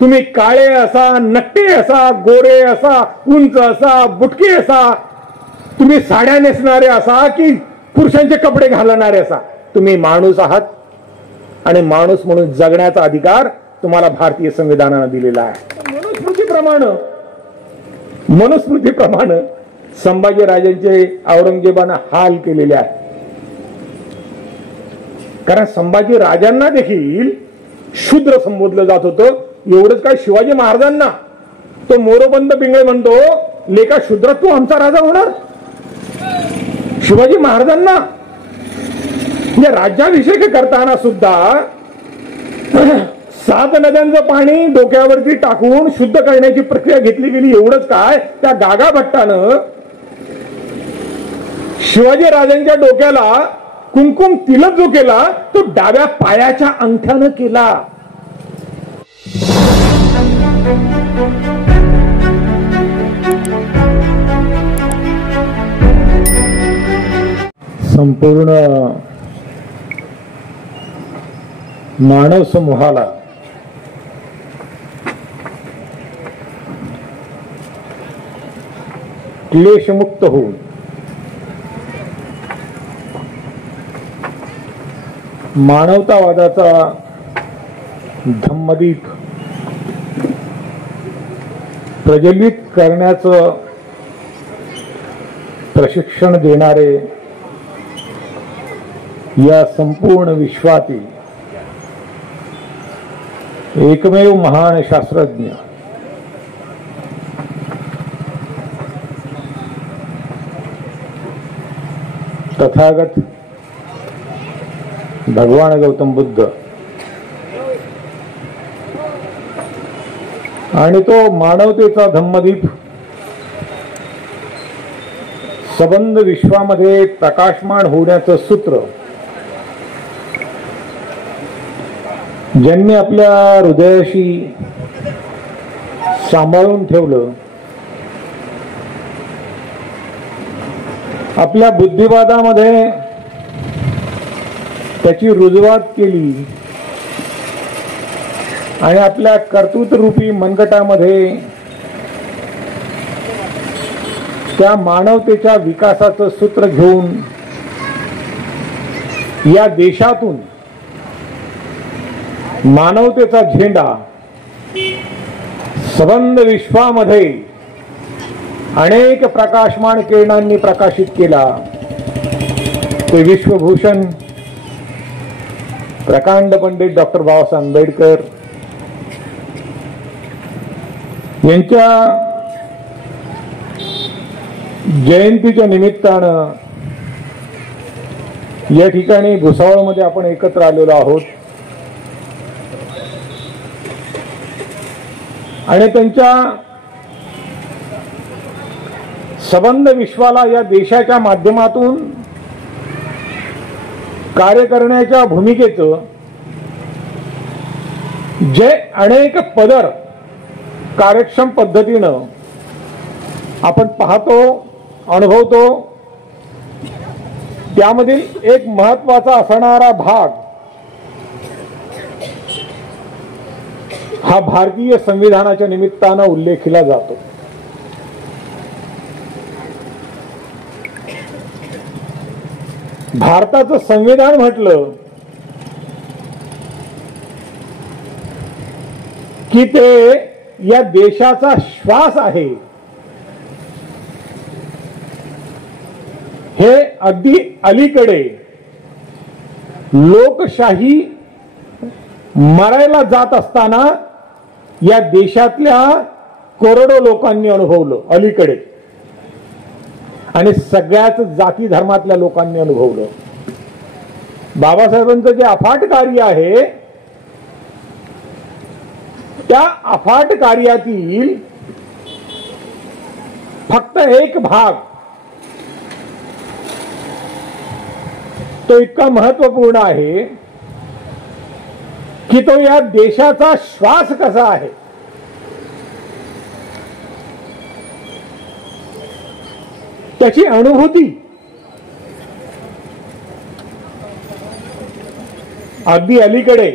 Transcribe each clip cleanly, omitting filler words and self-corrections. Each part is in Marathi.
तुम्ही काळे असा, नट्टे असा, गोरे असा, उंच असा, बुटके असा, तुम्ही साड्या नेसणारे असा की पुरुषांचे कपडे घालणारे असा, तुम्ही माणूस आहात आणि माणूस म्हणून जगण्याचा अधिकार तुम्हाला भारतीय संविधानाने दिलेला आहे. मनुस्मृतीप्रमाणे संभाजीराजांचे औरंगजेबानं हाल केलेले आहे. कारण संभाजी राजांना देखील शूद्र संबोधलं जात होतं. एवढंच काय, शिवाजी महाराजांना तो मोरोबंद पिंगळे म्हणतो, लेका शूद्र तू आमचा राजा होणार. शिवाजी महाराजांना म्हणजे राज्याभिषेक करताना सुद्धा 7 नद्यांचं पाणी डोक्यावरती टाकून शुद्ध करण्याची प्रक्रिया घेतली गेली. एवढंच काय, त्या गागा भट्टानं शिवाजी राजांच्या डोक्याला कुंकुम तिलक जो केला तो डाव्या पायाच्या अंगठ्यानं केला. संपूर्ण मानव समूहाला क्लेशमुक्त होऊन मानवतावादाचा धम्मदीप प्रज्वलित करण्याचं प्रशिक्षण देणारे या संपूर्ण विश्वातील एकमेव महान शास्त्रज्ञ तथागत भगवान गौतम बुद्ध आणि तो मानवतेचा धम्मदीप सबंध विश्वामध्ये प्रकाशमान होण्याचं सूत्र ज्यांनी आपल्या हृदयाशी सांभाळून ठेवलं, आपल्या बुद्धिवादामध्ये त्याची रुजवात केली आणि आपल्या कर्तृत्वरूपी मनगटामध्ये त्या मानवतेच्या विकासाचं सूत्र घेऊन या देशातून मानवतेचा झेंडा सबंध विश्वामध्ये अनेक प्रकाशमान किरणांनी प्रकाशित केला. ते विश्वभूषण प्रकांड पंडित डॉक्टर बाबासाहेब आंबेडकर यांच्या जयंतीच्या निमित्तानं या ठिकाणी भुसावळमध्ये आपण एकत्र आलेलो आहोत आणि त्यांच्या सबंध विश्वाला या देशाच्या माध्यमातून कार्य करण्याच्या भूमिकेचं जे अनेक पदर कार्यक्षम पद्धतीनं आपण पाहतो, अनुभवतो, त्यामधील एक महत्वाचा असणारा भाग हा भारतीय संविधानाच्या निमित्तानं उल्लेखिला जातो. भारताचं संविधान म्हटलं की ते या देशाचा श्वास आहे. हे अगदी अलीकडे लोकशाही मरायला जात असताना या देशातल्या करोडो लोकांनी अनुभवलं अलीकडे आणि सगळ्याच जाती धर्मातल्या लोकांनी अनुभवलं. बाबासाहेबांचं जे अफाट कार्य आहे त्या अफाट कार्यातील फक्त एक भाग तो इतका महत्वपूर्ण आहे की तो या देशाचा श्वास कसा आहे. त्याची अनुभूती अगदी अलीकडे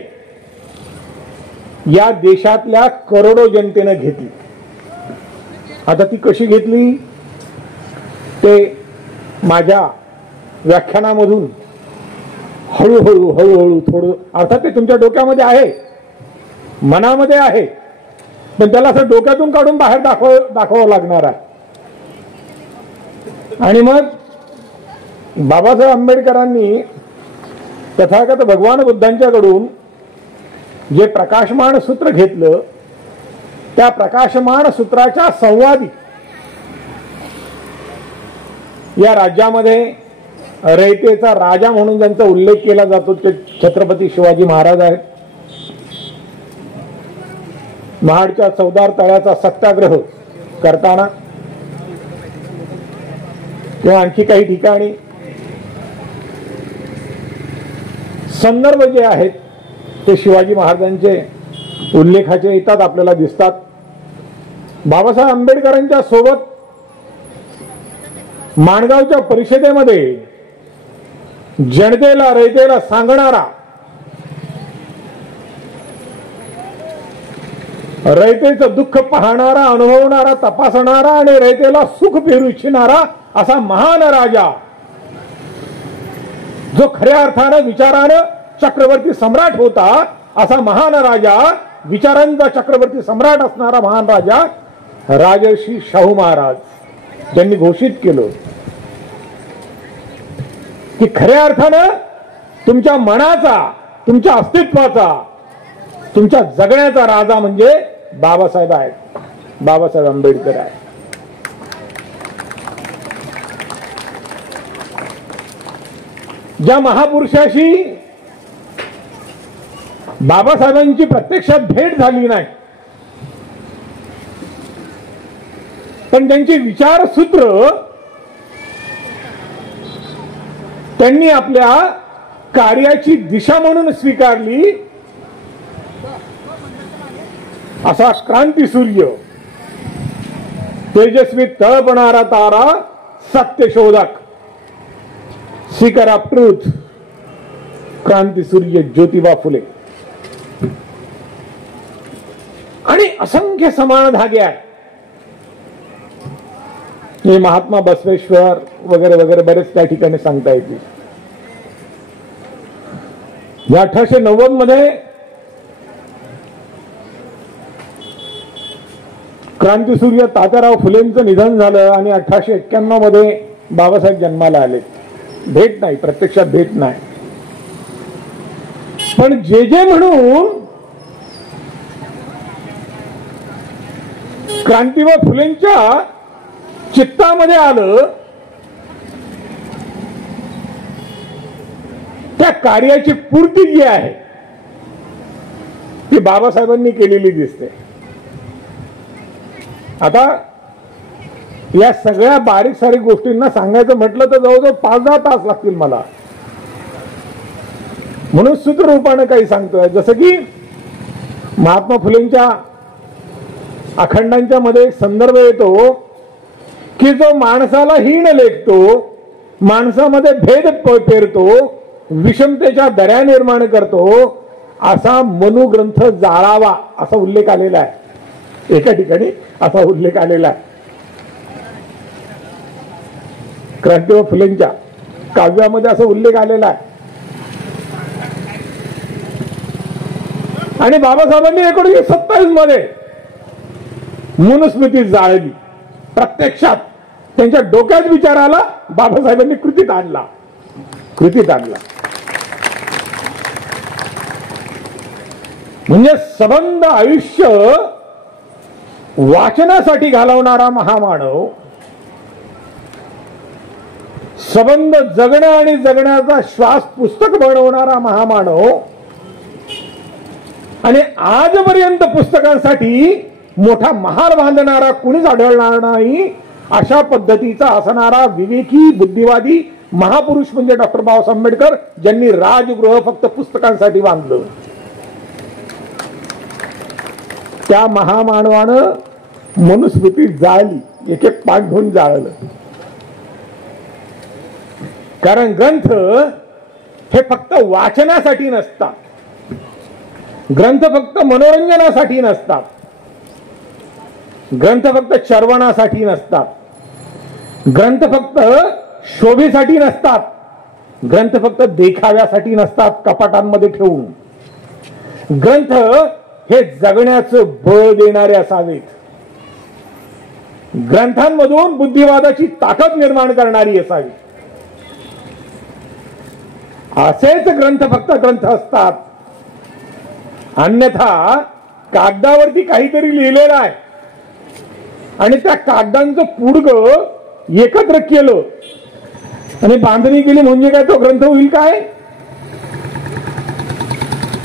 या देशातल्या करोडो जनतेनं घेतली. आता ती कशी घेतली ते माझ्या व्याख्यानामधून हळूहळू हळूहळू थोडं, अर्थात ते तुमच्या डोक्यामध्ये आहे, मनामध्ये आहे, पण त्याला असं डोक्यातून काढून बाहेर दाखवावं लागणार आहे. आणि मग बाबासाहेब आंबेडकरांनी तथागत भगवान बुद्धांच्याकडून जे प्रकाशमान सूत्र घेतलं, त्या प्रकाशमान सूत्राच्या संवादी या राज्यामध्ये रयतेचा राजा म्हणून ज्यांचा उल्लेख केला जातो ते छत्रपती शिवाजी महाराज आहेत. महाडच्या चौदार तळ्याचा सत्याग्रह करताना किंवा आणखी काही ठिकाणी संदर्भ जे आहेत ते शिवाजी महाराजांचे उल्लेखाचे येतात, आपल्याला दिसतात. बाबासाहेब आंबेडकरांच्या सोबत माणगावच्या परिषदेमध्ये जनतेला रयतेला सांगणारा, रयतेचं दुःख पाहणारा, अनुभवणारा, तपासणारा आणि रयतेला सुख पेरू इच्छिणारा असा महान राजा, जो खऱ्या अर्थानं विचारानं चक्रवर्ती सम्राट होता, असा महान राजा, विचारांचा चक्रवर्ती सम्राट असणारा महान राजा राजर्षी शाहू महाराज ज्यांनी घोषित केलं की खऱ्या अर्थानं तुमच्या मनाचा, तुमच्या अस्तित्वाचा, तुमच्या जगण्याचा राजा म्हणजे बाबासाहेब आहेत, बाबासाहेब आंबेडकर आहेत. ज्या महापुरुषाशी बाबासाहेबांची प्रत्यक्षात भेट झाली नाही, पण त्यांची विचारसूत्र त्यांनी आपल्या कार्याची दिशा म्हणून स्वीकारली, असा क्रांतीसूर्य, तेजस्वी तळपणारा तारा, सत्यशोधक, सीकर ऑफ ट्रूथ, क्रांतीसूर्य ज्योतिबा फुले. आणि असंख्य समान धागे आहेत. हे महात्मा बसवेश्वर वगैरे वगैरे बरेच त्या ठिकाणी सांगता येतील. 1890 मध्ये क्रांतीसूर्य तात्याराव फुलेंचं निधन झालं आणि 1891 मध्ये बाबासाहेब जन्माला आले. भेट नाही, प्रत्यक्षात भेट नाही, पण जे म्हणून क्रांती व फुलेंच्या चित्तामध्ये आलं, त्या कार्याची पूर्ती जी आहे ती बाबासाहेबांनी केलेली दिसते. आता या सगळ्या बारीक सारीक गोष्टींना सांगायचं म्हटलं तर जवळजवळ 5-10 तास लागतील मला, म्हणून सूत्ररूपाने काही सांगतोय. जसं की महात्मा फुलेंच्या अखंडांच्या मध्ये संदर्भ येतो की जो माणसाला हीन लेखतो, माणसामध्ये भेद पेरतो, विषमतेच्या दऱ्या निर्माण करतो, असा मनुग्रंथ जाळावा, असा उल्लेख आलेला आहे. एका ठिकाणी असा उल्लेख आलेला आहे. क्रांती व फुलेंच्या काव्यामध्ये असा उल्लेख आलेला आहे. आणि बाबासाहेबांनी 1927 मध्ये मनुस्मृती जाळली. प्रत्यक्षात त्यांच्या डोक्यात विचाराला बाबासाहेबांनी कृतीत आणला. म्हणजे सबंध आयुष्य वाचनासाठी घालवणारा महामानव, सबंध जगणं आणि जगण्याचा श्वास पुस्तक बनवणारा महामानव, आणि आजपर्यंत पुस्तकांसाठी मोठा महाल बांधणारा कुणीच आढळणार नाही, अशा पद्धतीचा असणारा विवेकी बुद्धिवादी महापुरुष म्हणजे डॉक्टर बाबासाहेब आंबेडकर, ज्यांनी राजगृह फक्त पुस्तकांसाठी बांधलं. त्या महामानवानं मनुस्मृती जाळली, एक एक पाठ घेऊन जाळलं. कारण ग्रंथ हे फक्त वाचनासाठी नसतात, ग्रंथ फक्त मनोरंजनासाठी नसतात, ग्रंथ फक्त चर्वणासाठी नसतात, ग्रंथ फक्त शोभेसाठी नसतात, ग्रंथ फक्त देखाव्यासाठी नसतात कपाटांमध्ये ठेवून. ग्रंथ हे जगण्याचं बळ देणारे असावेत. ग्रंथांमधून बुद्धिवादाची ताकद निर्माण करणारी असावी. असेच ग्रंथ फक्त ग्रंथ असतात. अन्यथा कागदावरती काहीतरी लिहिलेलं आहे आणि त्या कागदांचं पुडगं एकत्र केलं आणि बांधणी केली म्हणजे काय तो ग्रंथ होईल काय?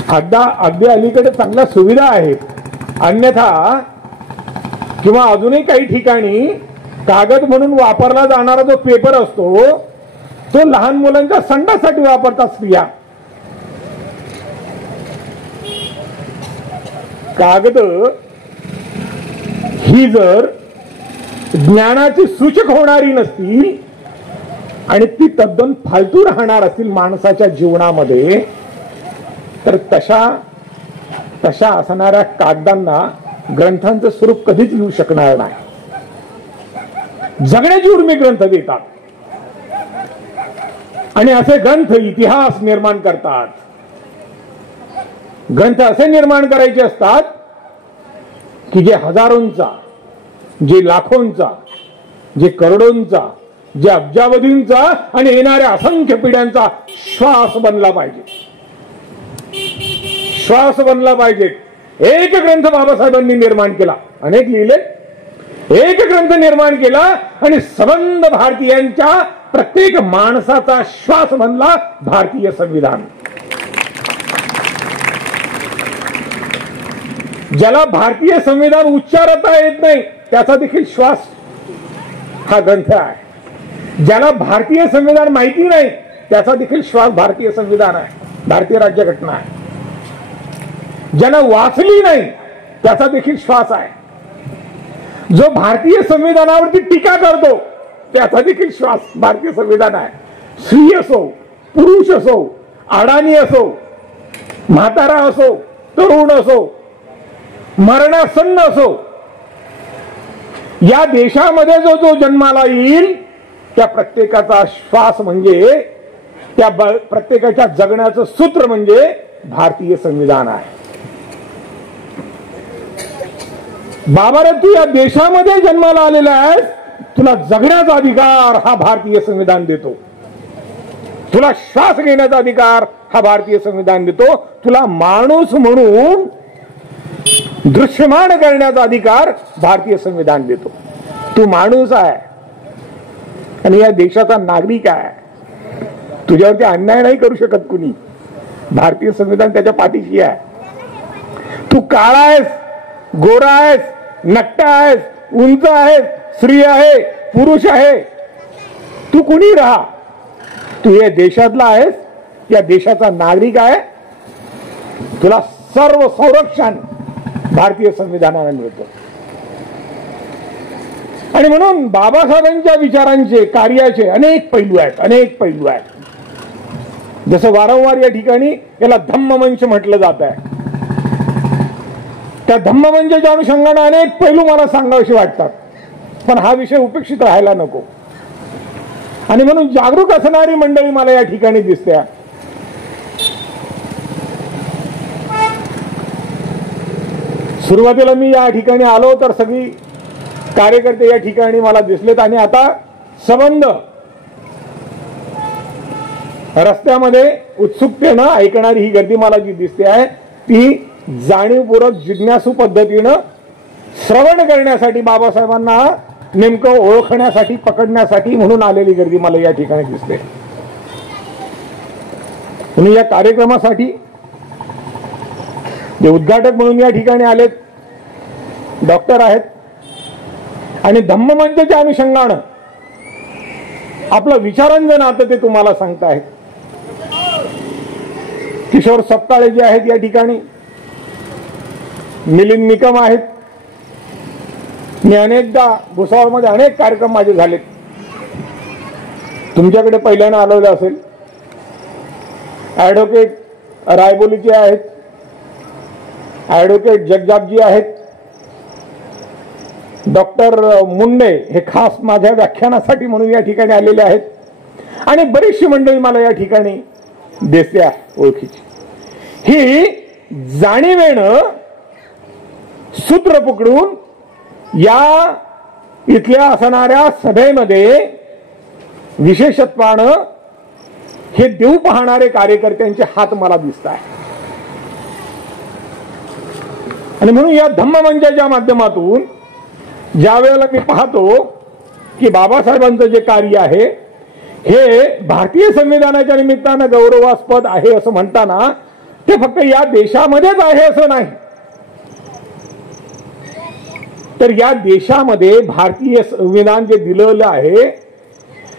अगदी अलीकडे चांगल्या सुविधा आहेत. अन्यथा किंवा अजूनही काही ठिकाणी कागद म्हणून वापरला जाणारा जो पेपर असतो तो लहान मुलांच्या संडासाठी वापरतात स्त्रिया. कागद ही जर ज्ञानाची सूचक होणारी नसतील आणि ती तद्दन फालतू राहणार असतील माणसाच्या जीवनामध्ये, तर तशा असणाऱ्या कागदांना ग्रंथांचं स्वरूप कधीच येऊ शकणार नाही. जगण्याची उर्मी ग्रंथ देतात आणि असे ग्रंथ इतिहास निर्माण करतात. ग्रंथ असे निर्माण करायचे असतात की जे हजारोंचा, जे लाखोंचा, जे करोडोंचा, जे अब्जावधींचा आणि येणाऱ्या असंख्य पिढ्यांचा श्वास बनला पाहिजे. श्वास बनला पाहिजे. एक ग्रंथ बाबासाहेबांनी निर्माण केला, अनेक लिहिले, एक ग्रंथ निर्माण केला आणि सबंध भारतीयांच्या प्रत्येक माणसाचा श्वास बनला भारतीय संविधान. ज्याला भारतीय संविधान उच्चारता येत नाही त्याचा देखील श्वास हा ग्रंथ आहे. ज्याला भारतीय संविधान माहिती नाही त्याचा देखील श्वास भारतीय संविधान आहे, भारतीय राज्यघटना आहे. ज्याला वाचली नाही त्याचा देखील श्वास आहे. जो भारतीय संविधानावरती टीका करतो त्याचा देखील श्वास भारतीय संविधान आहे. स्त्री असो, पुरुष असो, अडाणी असो, म्हातारा असो, तरुण असो, मरणासन्न असो, या देशामध्ये जो जो जन्माला येईल त्या प्रत्येकाचा श्वास म्हणजे, त्या प्रत्येकाच्या जगण्याचं सूत्र म्हणजे भारतीय संविधान आहे. बाबा रे, तू या देशामध्ये जन्माला आलेला आहेस, तुला जगण्याचा अधिकार हा भारतीय संविधान देतो. तुला श्वास घेण्याचा अधिकार हा भारतीय संविधान देतो. तुला माणूस म्हणून दृश्यमान करण्याचा अधिकार भारतीय संविधान देतो. तू माणूस आहे आणि या देशाचा नागरिक आहे. तुझ्यावरती अन्याय नाही करू शकत कुणी. भारतीय संविधान त्याच्या पाठीशी आहे. तू काळा आहेस, गोरा आहेस, नक्टा आहेस, उंच आहेस, स्त्री आहे, पुरुष आहे, तू कुणी राहा, तू या देशातला आहेस, या देशाचा नागरिक आहे. तुला सर्व संरक्षण भारतीय संविधानाने मिळतं. आणि म्हणून बाबासाहेबांच्या विचारांचे, कार्याचे अनेक पैलू आहेत, अनेक पैलू आहेत. जसं वारंवार या ठिकाणी याला धम्ममंच म्हटलं जात आहे. त्या धम्ममंचाच्या अनुषंगाने अनेक पैलू मला सांगावेसे वाटतात, पण हा विषय उपेक्षित राहायला नको. आणि म्हणून जागरूक असणारी मंडळी मला या ठिकाणी दिसते. सुरुवातीला मी या ठिकाणी आलो तर सगळी कार्यकर्ते या ठिकाणी मला दिसलेत आणि आता सबंध रस्त्यामध्ये उत्सुकतेनं ऐकणारी ही गर्दी मला जी दिसते आहे ती जाणीवपूर्वक जिज्ञासू पद्धतीनं श्रवण करण्यासाठी, बाबासाहेबांना नेमकं ओळखण्यासाठी, पकडण्यासाठी म्हणून आलेली गर्दी मला या ठिकाणी दिसते. तुम्ही या कार्यक्रमासाठी जे उद्घाटक म्हणून या ठिकाणी आलेत डॉक्टर आहेत आणि धम्ममंचाच्या अनुषंगानं आपलं विचारांचं नातं ते तुम्हाला सांगतायत. किशोर सपकाळे जे आहेत या ठिकाणी, मिलिंद निकम आहेत. मी अनेकदा भुसावळमध्ये अनेक कार्यक्रम माझे झालेत. तुमच्याकडे पहिल्यानं आलेलं असेल. ऍडव्होकेट रायबोलीचे आहेत, ॲडव्होकेट जगजापजी आहेत, डॉक्टर मुंडे हे खास माझ्या व्याख्यानासाठी म्हणून या ठिकाणी आलेले आहेत, आणि बरीचशी मंडळी मला या ठिकाणी दिसते ओळखीची. ही जाणीवेनं सूत्र पकडून या इथल्या असणाऱ्या सभेमध्ये विशेषत्वानं हे देऊ पाहणारे कार्यकर्त्यांचे हात मला दिसत आहे. आणि म्हणून या धम्ममंचाच्या माध्यमातून ज्या वेळेला मी पाहतो की बाबासाहेबांचं जे कार्य आहे हे भारतीय संविधानाच्या निमित्तानं गौरवास्पद आहे असं म्हणताना ते फक्त या देशामध्येच आहे असं नाही, तर या देशामध्ये भारतीय संविधान जे दिलेलं आहे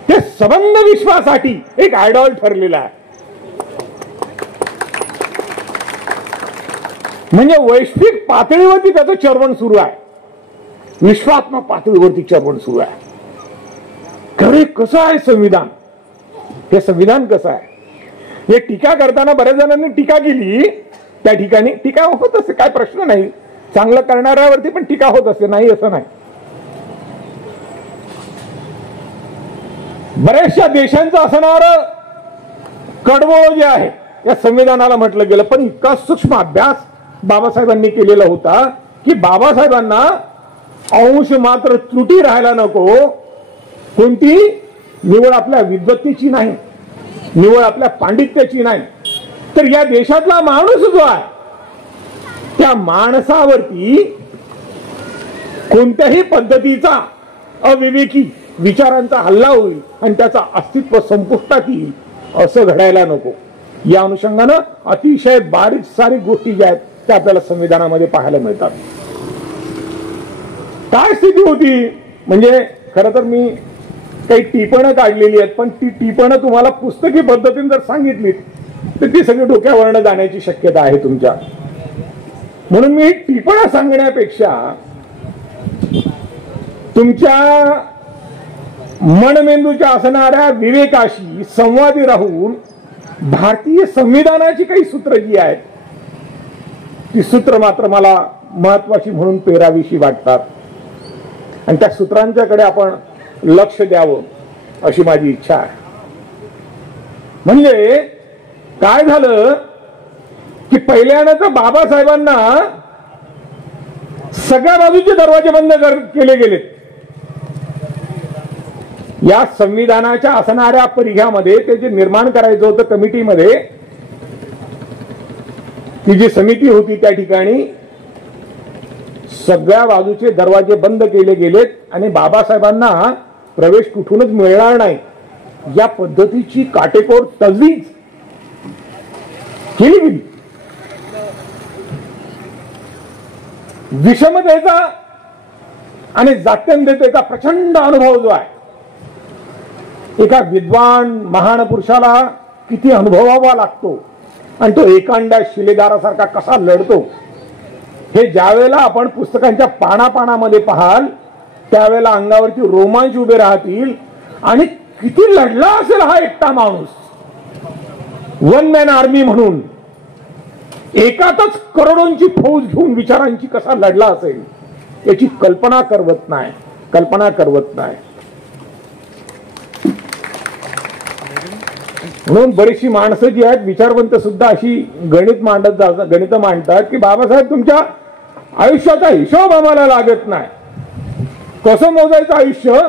ते सबंध विश्वासाठी एक आयडॉल ठरलेला आहे. म्हणजे वैश्विक पातळीवरती त्याचं चळवळ सुरू आहे, विश्वात्मक पातळीवरती चळवळ सुरू आहे. खरे कसं आहे संविधान, हे संविधान कसं आहे हे टीका करताना बऱ्याच जणांनी टीका केली. त्या ठिकाणी टीका होत असते, काय प्रश्न नाही, चांगलं करणाऱ्यावरती पण टीका होत असते, नाही असं नाही. बऱ्याचशा देशांचं असणार कडवळ जे आहे या संविधानाला म्हटलं गेलं, पण इतका सूक्ष्म अभ्यास बाबासाहेबांनी केलेला होता की बाबासाहेबांना अंश मात्र त्रुटी राहायला नको. कोणती निवड आपल्या विद्वत्तेची नाही, निवड आपल्या पांडित्याची नाही, तर या देशातला माणूस जो आहे त्या माणसावरती कोणत्याही पद्धतीचा अविवेकी विचारांचा हल्ला होईल आणि त्याचा अस्तित्व संपुष्टात येईल असं घडायला नको. या अनुषंगानं अतिशय बारीक सारीक गोष्टी ज्या आहेत त्या आपल्याला संविधानामध्ये पाहायला मिळतात. काय स्थिती होती म्हणजे खरं तर मी काही टिपणं काढलेली आहेत, पण ती टिपणं तुम्हाला पुस्तकी पद्धतीने जर सांगितली तर ती सगळी डोक्यावरनं जाण्याची शक्यता आहे तुमच्या. म्हणून मी टिपणं सांगण्यापेक्षा तुमच्या मनमेंदूच्या असणाऱ्या विवेकाशी संवादी राहून भारतीय संविधानाची काही सूत्र जी आहेत ती सूत्र मात्र मला महत्वाची म्हणून पेरावीशी वाटतात आणि त्या सूत्रांच्याकडे आपण लक्ष द्यावं अशी माझी इच्छा आहे. म्हणजे काय झालं की पहिल्यांदा तर बाबासाहेबांना सगळ्या बाजूचे दरवाजे बंद केले गेलेत. या संविधानाच्या असणाऱ्या परिघामध्ये ते जे निर्माण करायचं होतं कमिटीमध्ये, ती जी समिती होती त्या ठिकाणी सगळ्या बाजूचे दरवाजे बंद केले गेलेत आणि बाबासाहेबांना प्रवेश कुठूनच मिळणार नाही या पद्धतीची काटेकोर तजवीज केली गेली. विषमतेचा आणि जात्यंधतेचा प्रचंड अनुभव जो आहे एका विद्वान महान पुरुषाला किती अनुभवावा लागतो आणि तो एकांड्या शिलेदारासारखा कसा लढतो हे ज्या वेळेला आपण पुस्तकांच्या पानापानामध्ये पाहाल त्यावेळेला अंगावरती रोमांच उभे राहतील. आणि किती लढला असेल हा एकटा माणूस, वन मॅन आर्मी म्हणून एकातच करोडोंची फौज घेऊन विचारांची कसा लढला असेल याची कल्पना करवत नाही, कल्पना करवत नाही. म्हणून बरीचशी माणसं जी आहेत विचारवंत सुद्धा अशी गणित मांडतात की बाबासाहेब तुमच्या आयुष्याचा हिशोब आम्हाला लागत नाही, कसं मोजायचं आयुष्य,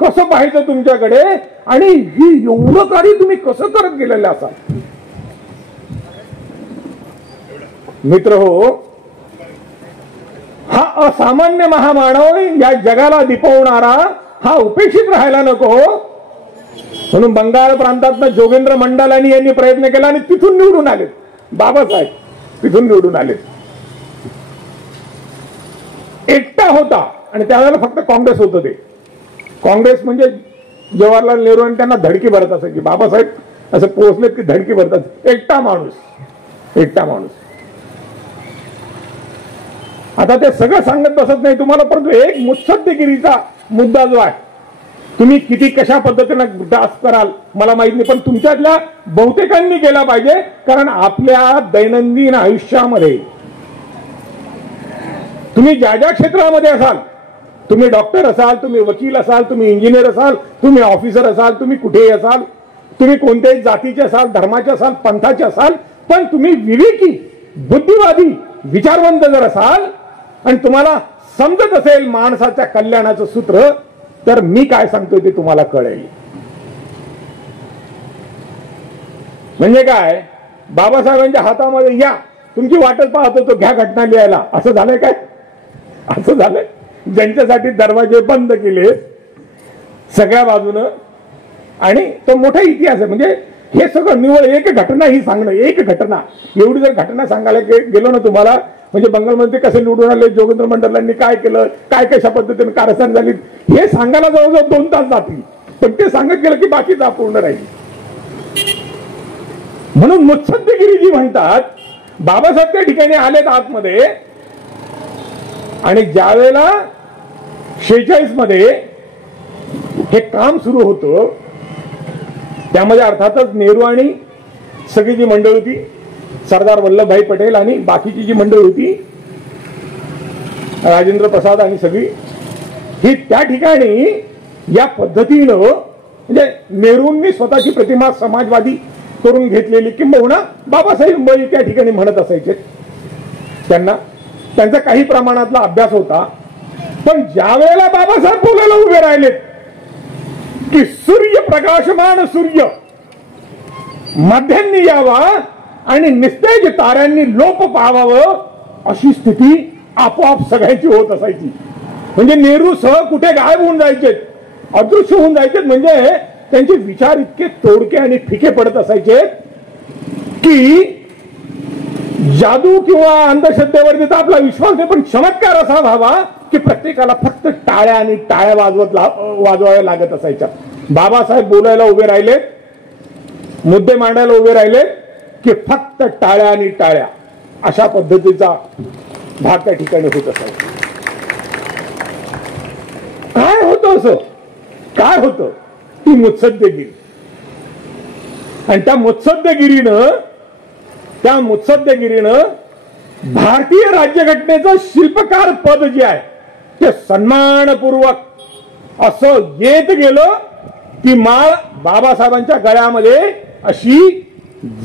कसं पाहायचं तुमच्याकडे आणि ही एवढं कार्य तुम्ही कसं करत गेलेलं असाल. मित्र हो, हा असामान्य महामानव या जगाला दिपवणारा हा उपेक्षित राहायला नको. म्हणून बंगाल प्रांतातनं जोगेंद्र मंडालानी यांनी प्रयत्न केला आणि तिथून निवडून आले बाबासाहेब, तिथून निवडून आले. एकटा होता आणि त्यावेळेला फक्त काँग्रेस होतं. ते काँग्रेस म्हणजे जवाहरलाल नेहरू आणि त्यांना धडकी भरत असायची. बाबासाहेब असं पोहोचलेत की धडकी भरतात. एकटा माणूस, एकटा माणूस. आता ते सगळं सांगत बसत नाही तुम्हाला, परंतु एक मुत्सद्देगिरीचा मुद्दा जो आहे तुम्ही किती कशा पद्धतीने ग्रास कराल मला माहित नाही, पण तुमच्यातल्या बहुतेकांनी केला पाहिजे. कारण आपल्या दैनंदिन आयुष्यामध्ये तुम्ही ज्या ज्या क्षेत्रामध्ये असाल, तुम्ही डॉक्टर असाल, तुम्ही वकील असाल, तुम्ही इंजिनियर असाल, तुम्ही ऑफिसर असाल, तुम्ही कुठेही असाल, तुम्ही कोणत्याही जातीचे असाल, धर्माचे असाल, पंथाचे असाल, पण तुम्ही विवेकी, बुद्धिवादी, विचारवंत जर असाल आणि तुम्हाला समजत असेल माणसाच्या कल्याणाचं सूत्र, तर मी काय सांगतोय ते तुम्हाला कळेल. म्हणजे काय, बाबासाहेबांच्या हातामध्ये या, तुमची वाटच पाहत होतो, घ्या घटना लिहायला, असं झालंय काय? असं झालंय. ज्यांच्यासाठी दरवाजे बंद केले सगळ्या बाजूनं, आणि तो मोठा इतिहास आहे. म्हणजे हे सगळं निवळ एक घटना ही सांगणं, एक घटना, एवढी जर घटना सांगायला गेलो ना तुम्हाला, म्हणजे बंगालमध्ये कसे निवडून आले, जोगेंद्र मंडलांनी काय केलं, काय कशा पद्धतीने कारस्थान झाली, हे सांगायला जवळजवळ 2 तास जातील. पण ते सांगत गेलं की बाकीच अपूर्ण राहील. म्हणून मुत्सद्देगिरी जी म्हणतात, बाबासाहेब त्या ठिकाणी आलेत आतमध्ये, आणि ज्या वेळेला 46 मध्ये हे काम सुरू होतं, त्यामध्ये अर्थातच नेहरू आणि सगळी जी मंडळी होती, सरदार वल्लभभाई पटेल आणि बाकीची जी मंडळी होती, राजेंद्र प्रसाद आणि सगळी, ही त्या ठिकाणी या पद्धतीनं, म्हणजे नेहरूंनी स्वतःची प्रतिमा समाजवादी करून घेतलेली, किंबहुना बाबासाहेब त्या ठिकाणी म्हणत असायचे. त्यांचा काही प्रमाणातला अभ्यास होता. पण ज्या वेळेला बाबासाहेब बोलायला उभे राहिलेत की सूर्य प्रकाशमान सूर्य मध्यांनी यावा आणि निस्तेज ताऱ्यांनी लोप पावावं, अशी स्थिती आपोआप सगळ्यांची होत असायची. म्हणजे नेहरू सह कुठे गायब होऊन जायचे, अदृश्य होऊन जायचे. म्हणजे त्यांचे विचार इतके तोडके आणि फिके पडत असायचे की जादू किंवा अंधश्रद्धेवरती तर आपला विश्वास नाही, पण चमत्कार असा व्हावा की प्रत्येकाला फक्त टाळ्या आणि टाळ्या वाजवाव्या लागत असायच्या. बाबासाहेब बोलायला उभे राहिले, मुद्दे मांडायला उभे राहिले की फक्त टाळ्या आणि टाळ्या, अशा पद्धतीचा भाग त्या ठिकाणी होत असायचा. काय होतं असं, काय होतं, ती मुत्सद्देगिरी. आणि त्या मुत्सद्देगिरीनं भारतीय राज्यघटनेचं शिल्पकार पद जे आहे ते सन्मानपूर्वक असं येत गेलं, ती माळ बाबासाहेबांच्या गळ्यामध्ये अशी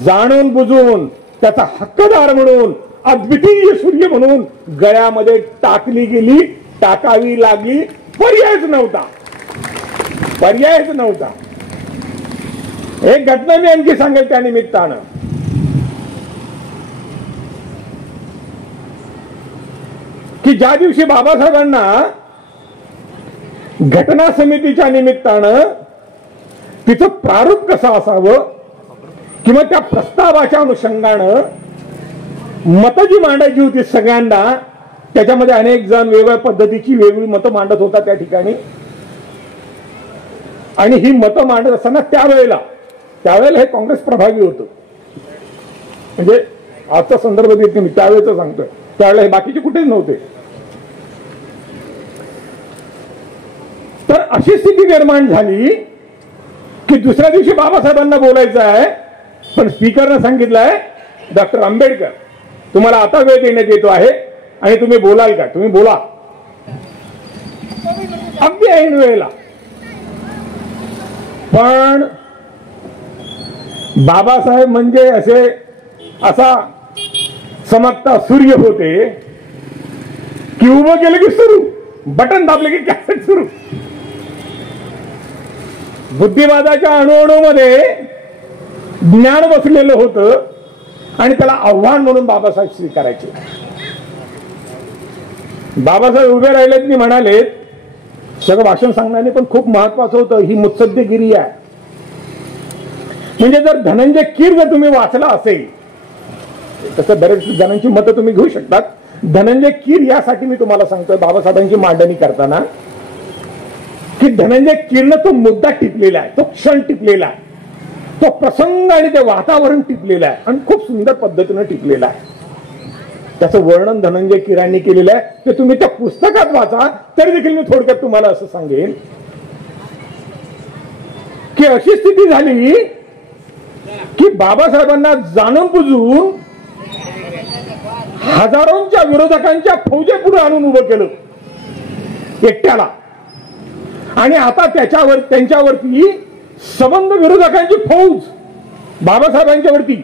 जाणून बुजून, त्याचा हक्कदार म्हणून, अद्वितीय सूर्य म्हणून गळ्यामध्ये टाकली गेली, टाकावी लागली. पर्यायच नव्हता. एक घटना मी आणखी सांगेल त्या निमित्तानं. की ज्या दिवशी बाबासाहेबांना घटना समितीच्या निमित्तानं तिचं प्रारूप कसं असावं किंवा त्या प्रस्तावाच्या अनुषंगानं मतं जी मांडायची होती सगळ्यांना, त्याच्यामध्ये अनेक जण वेगवेगळ्या पद्धतीची वेगवेगळी मतं मांडत होता त्या ठिकाणी. आणि ही मतं मांडत असताना त्यावेळेला हे काँग्रेस प्रभावी होतं. म्हणजे आजचा संदर्भ देत नाही, त्यावेळेच सांगतोय, त्यावेळेला हे बाकीचे कुठेच नव्हते. तर अशी स्थिती निर्माण झाली की दुसऱ्या दिवशी बाबासाहेबांना बोलायचं आहे, पण स्पीकरनं सांगितलंय डॉक्टर आंबेडकर तुम्हाला आता वेळ देण्यात येतो आहे आणि तुम्ही बोलाल का, तुम्ही बोला. अगदी ऐन वेळेला. पण बाबासाहेब म्हणजे असा चमकता सूर्य होते की उभं केलं की सुरू, बटन दाबले की कॅसेट सुरू. बुद्धिवादाच्या अणुअणूमध्ये ज्ञान बसलेलं होतं आणि त्याला आव्हान म्हणून बाबासाहेब स्वीकारायचे. बाबासाहेब उभे राहिलेत आणि म्हणालेत, सगळं भाषण सांगण्याने पण खूप महत्वाचं होतं, ही मुत्सद्देगिरी आहे. म्हणजे जर धनंजय कीर जर तुम्ही वाचला असेल, तसं बरेच जणांची मतं तुम्ही घेऊ शकतात. धनंजय कीर यासाठी मी तुम्हाला सांगतोय बाबासाहेबांची मांडणी करताना की धनंजय कीरनं तो मुद्दा टिपलेला आहे, तो क्षण टिपलेला आहे, तो प्रसंग आणि ते वातावरण टिपलेलं आहे आणि खूप सुंदर पद्धतीनं टिपलेलं आहे. त्याचं वर्णन धनंजय कीरांनी केलेलं आहे, ते तुम्ही त्या पुस्तकात वाचा. तरी देखील मी थोडक्यात तुम्हाला असं सांगेन की अशी स्थिती झाली की बाबासाहेबांना जाणून बुजून हजारोंच्या विरोधकांच्या फौजे पुढे आणून उभं केलं एकट्याला. आणि आता त्यांच्यावरती सबंध विरोधकांची फौज बाबासाहेबांच्यावरती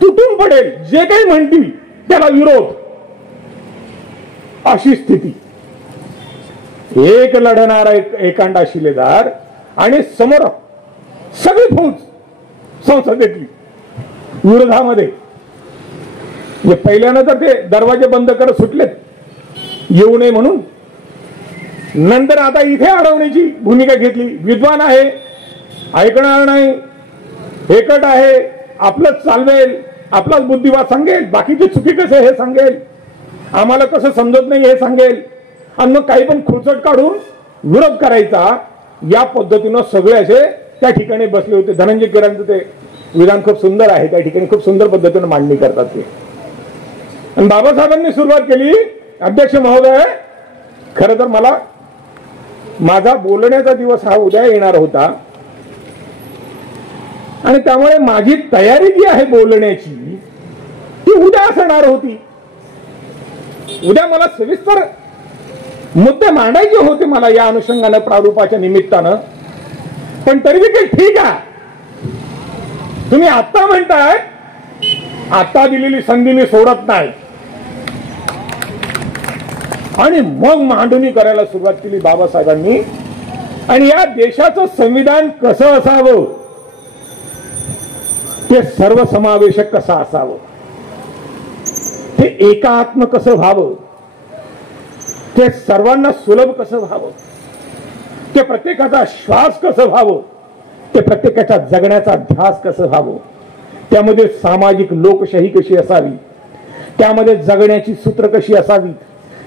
तुटून पडेल, जे काही म्हणतील त्याला विरोध, अशी स्थिती. एक लढणारा एकांडा शिलेदार आणि समोर सगळी फौज संसदेतली विरोधामध्ये. पहिल्यानं तर ते दरवाजे बंद करत सुटलेत येऊ नये म्हणून. नंतर आता इथे अडवण्याची भूमिका घेतली. विद्वान आहे, ऐकणार नाही, एकट आहे, आपलंच चालवेल, आपलाच बुद्धिवाद सांगेल, बाकीची चुकी कसं हे सांगेल, आम्हाला कसं समजत नाही हे सांगेल, आणि मग काही पण खुरचट काढून विरोध करायचा. या पद्धतीनं सगळे असे त्या ठिकाणी बसले होते. धनंजय केरांचं ते विधान खूप सुंदर आहे, त्या ठिकाणी खूप सुंदर पद्धतीनं मांडणी करतात ते. आणि बाबासाहेबांनी सुरुवात केली. अध्यक्ष महोदय, खरं तर मला माझा बोलण्याचा दिवस हा उद्या येणार होता आणि त्यामुळे माझी तयारी जी आहे बोलण्याची ती उद्या असणार होती. उद्या मला सविस्तर मुद्दे मांडायचे होते मला या अनुषंगानं, प्रारूपाच्या निमित्तानं. पण तरी देखील ठीक आहे, तुम्ही आता म्हणताय, आता दिलेली संधी मी सोडत नाही. आणि मग मांडणी करायला सुरुवात केली बाबासाहेबांनी. आणि या देशाचं संविधान कसं असावं, ते सर्वसमावेशक कसं असावं, ते एकात्म कसं व्हावं, ते सर्वांना सुलभ कसं व्हावं, ते प्रत्येकाचा श्वास कसं व्हावं, ते प्रत्येकाच्या जगण्याचा ध्यास कसं व्हावं, त्यामध्ये सामाजिक लोकशाही कशी असावी, त्यामध्ये जगण्याची सूत्र कशी असावीत,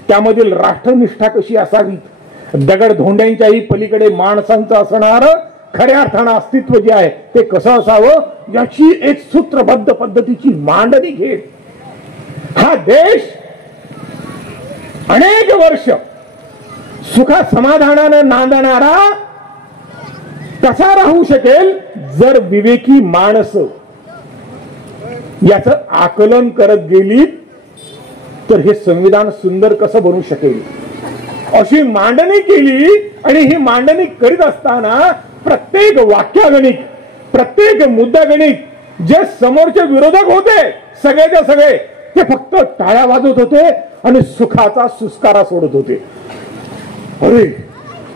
त्यामधील राष्ट्रनिष्ठा कशी असावी, दगडधोंड्यांच्याही पलीकडे माणसांचं असणार खऱ्या अर्थानं अस्तित्व जे आहे ते कसं असावं, याची एक सूत्रबद्ध पद्धतीची मांडणी घेत हा देश अनेक वर्ष सुखा समाधानानं नांदणारा कसा राहू शकेल, जर विवेकी माणसं याचं आकलन करत गेली तर हे संविधान सुंदर कसं बनू शकेल, अशी मांडणी केली. आणि ही मांडणी करीत असताना प्रत्येक वाक्यागणिक, प्रत्येक मुद्दागणिक जे समोरचे विरोधक होते सगळेच्या सगळे, ते फक्त टाळ्या वाजवत होते आणि सुखाचा सुस्कारा सोडत होते. अरे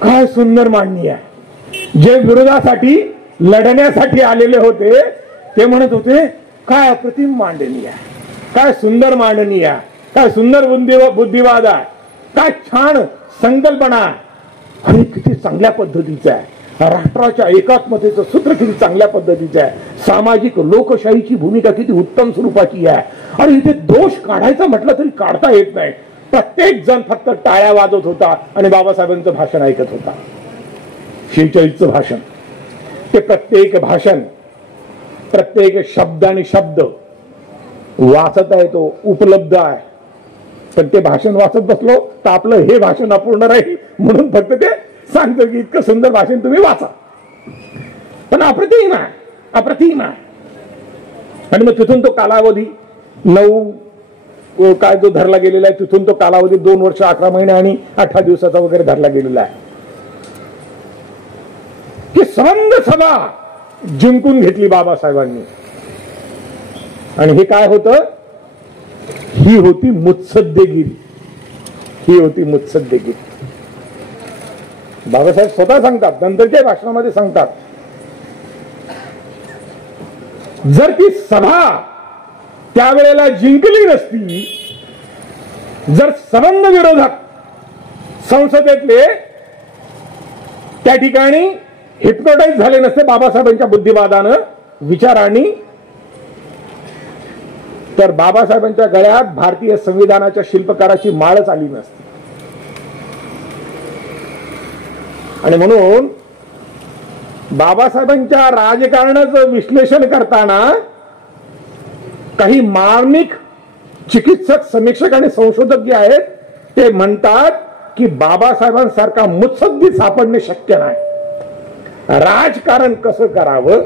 काय सुंदर मांडणी आहे. जे विरोधासाठी लढण्यासाठी आलेले होते ते म्हणत होते काय अप्रतिम मांडणी आहे, काय सुंदर मांडणी आहे, काय सुंदर बुद्धिवाद आहे, काय छान संकल्पना आहे, आणि किती चांगल्या पद्धतीचं आहे, राष्ट्राच्या एकात्मतेचं सूत्र किती चांगल्या पद्धतीचं आहे, सामाजिक लोकशाहीची भूमिका किती उत्तम स्वरूपाची आहे. आणि इथे दोष काढायचा म्हटलं तरी काढता येत नाही. प्रत्येक जण फक्त टाळ्या वाजवत होता आणि बाबासाहेबांचं भाषण ऐकत होता. 46चं भाषण, ते प्रत्येक भाषण, प्रत्येक शब्द आणि शब्द वाचता येतो, उपलब्ध आहे. पण ते भाषण वाचत बसलो तर आपलं हे भाषण अपूर्ण राहील, म्हणून फक्त ते सांगतो की इतकं सुंदर भाषण तुम्ही वाचा. पण अप्रतिम आहे, अप्रतिम आहे. आणि मग तिथून तो कालावधी 9 काय जो धरला गेलेला आहे, तिथून तो कालावधी 2 वर्ष 18 महिने आणि 18 दिवसाचा वगैरे धरला गेलेला आहे. की संघ सभा जिंकून घेतली बाबासाहेबांनी. आणि हे काय होतं, ही होती मुत्सद्देगिरी, ही होती मुत्सद्देगिरी. बाबासाहेब स्वतः सांगतात, नंतरच्या भाषणामध्ये सांगतात, जर ती सभा त्यावेळेला जिंकली नसती, जर सबंध विरोधक संसदेतले त्या ठिकाणी हिप्नोटाईज झाले नसते बाबासाहेबांच्या बुद्धिवादानं, विचारांनी, तर बाबासाहेबांच्या गळ्यात भारतीय संविधानाच्या शिल्पकाराची माळच आली नसती. आणि म्हणून बाबासाहेबांच्या राजकारणाचं विश्लेषण करताना काही मार्मिक चिकित्सक, समीक्षक आणि संशोधक जे आहेत ते म्हणतात की बाबासाहेबांसारखा मुत्सद्दी सापडणे शक्य नाही. राजकारण कसं करावं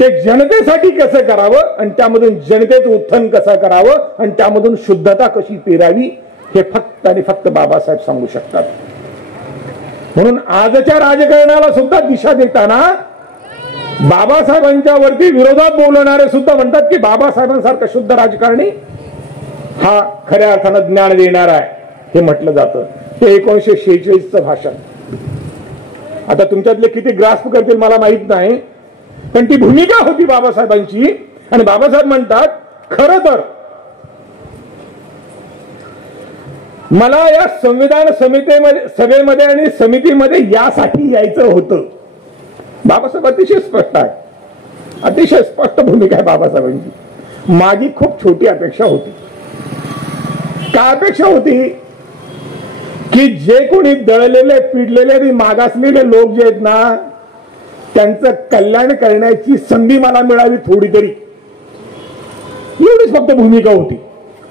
ते जनतेसाठी कसं करावं आणि त्यामधून जनतेचं उत्थान कसं करावं आणि त्यामधून शुद्धता कशी पेरावी हे फक्त आणि फक्त बाबासाहेब सांगू शकतात. म्हणून आजच्या राजकारणाला सुद्धा दिशा देताना बाबासाहेबांच्या वरती विरोधात बोलणारे सुद्धा म्हणतात की बाबासाहेबांसारखं शुद्ध राजकारणी हा खऱ्या अर्थानं ज्ञान देणार आहे हे म्हटलं जातं. ते 1946चं भाषण. आता तुमच्यातले किती ग्रास्प करतील मला माहित नाही, पण ती भूमिका होती बाबासाहेबांची. आणि बाबासाहेब म्हणतात खरं तर मला या संविधान सभेमध्ये आणि समितीमध्ये यासाठी यायचं होतं. बाबासाहेब अतिशय स्पष्ट आहे, अतिशय स्पष्ट भूमिका आहे बाबासाहेबांची. माझी खूप छोटी अपेक्षा होती. काय अपेक्षा होती की जे कोणी दळलेले पिडलेले आणि मागासलेले लोक जे आहेत ना त्यांचं कल्याण करण्याची संधी मला मिळावी थोडी तरी, एवढीच फक्त भूमिका होती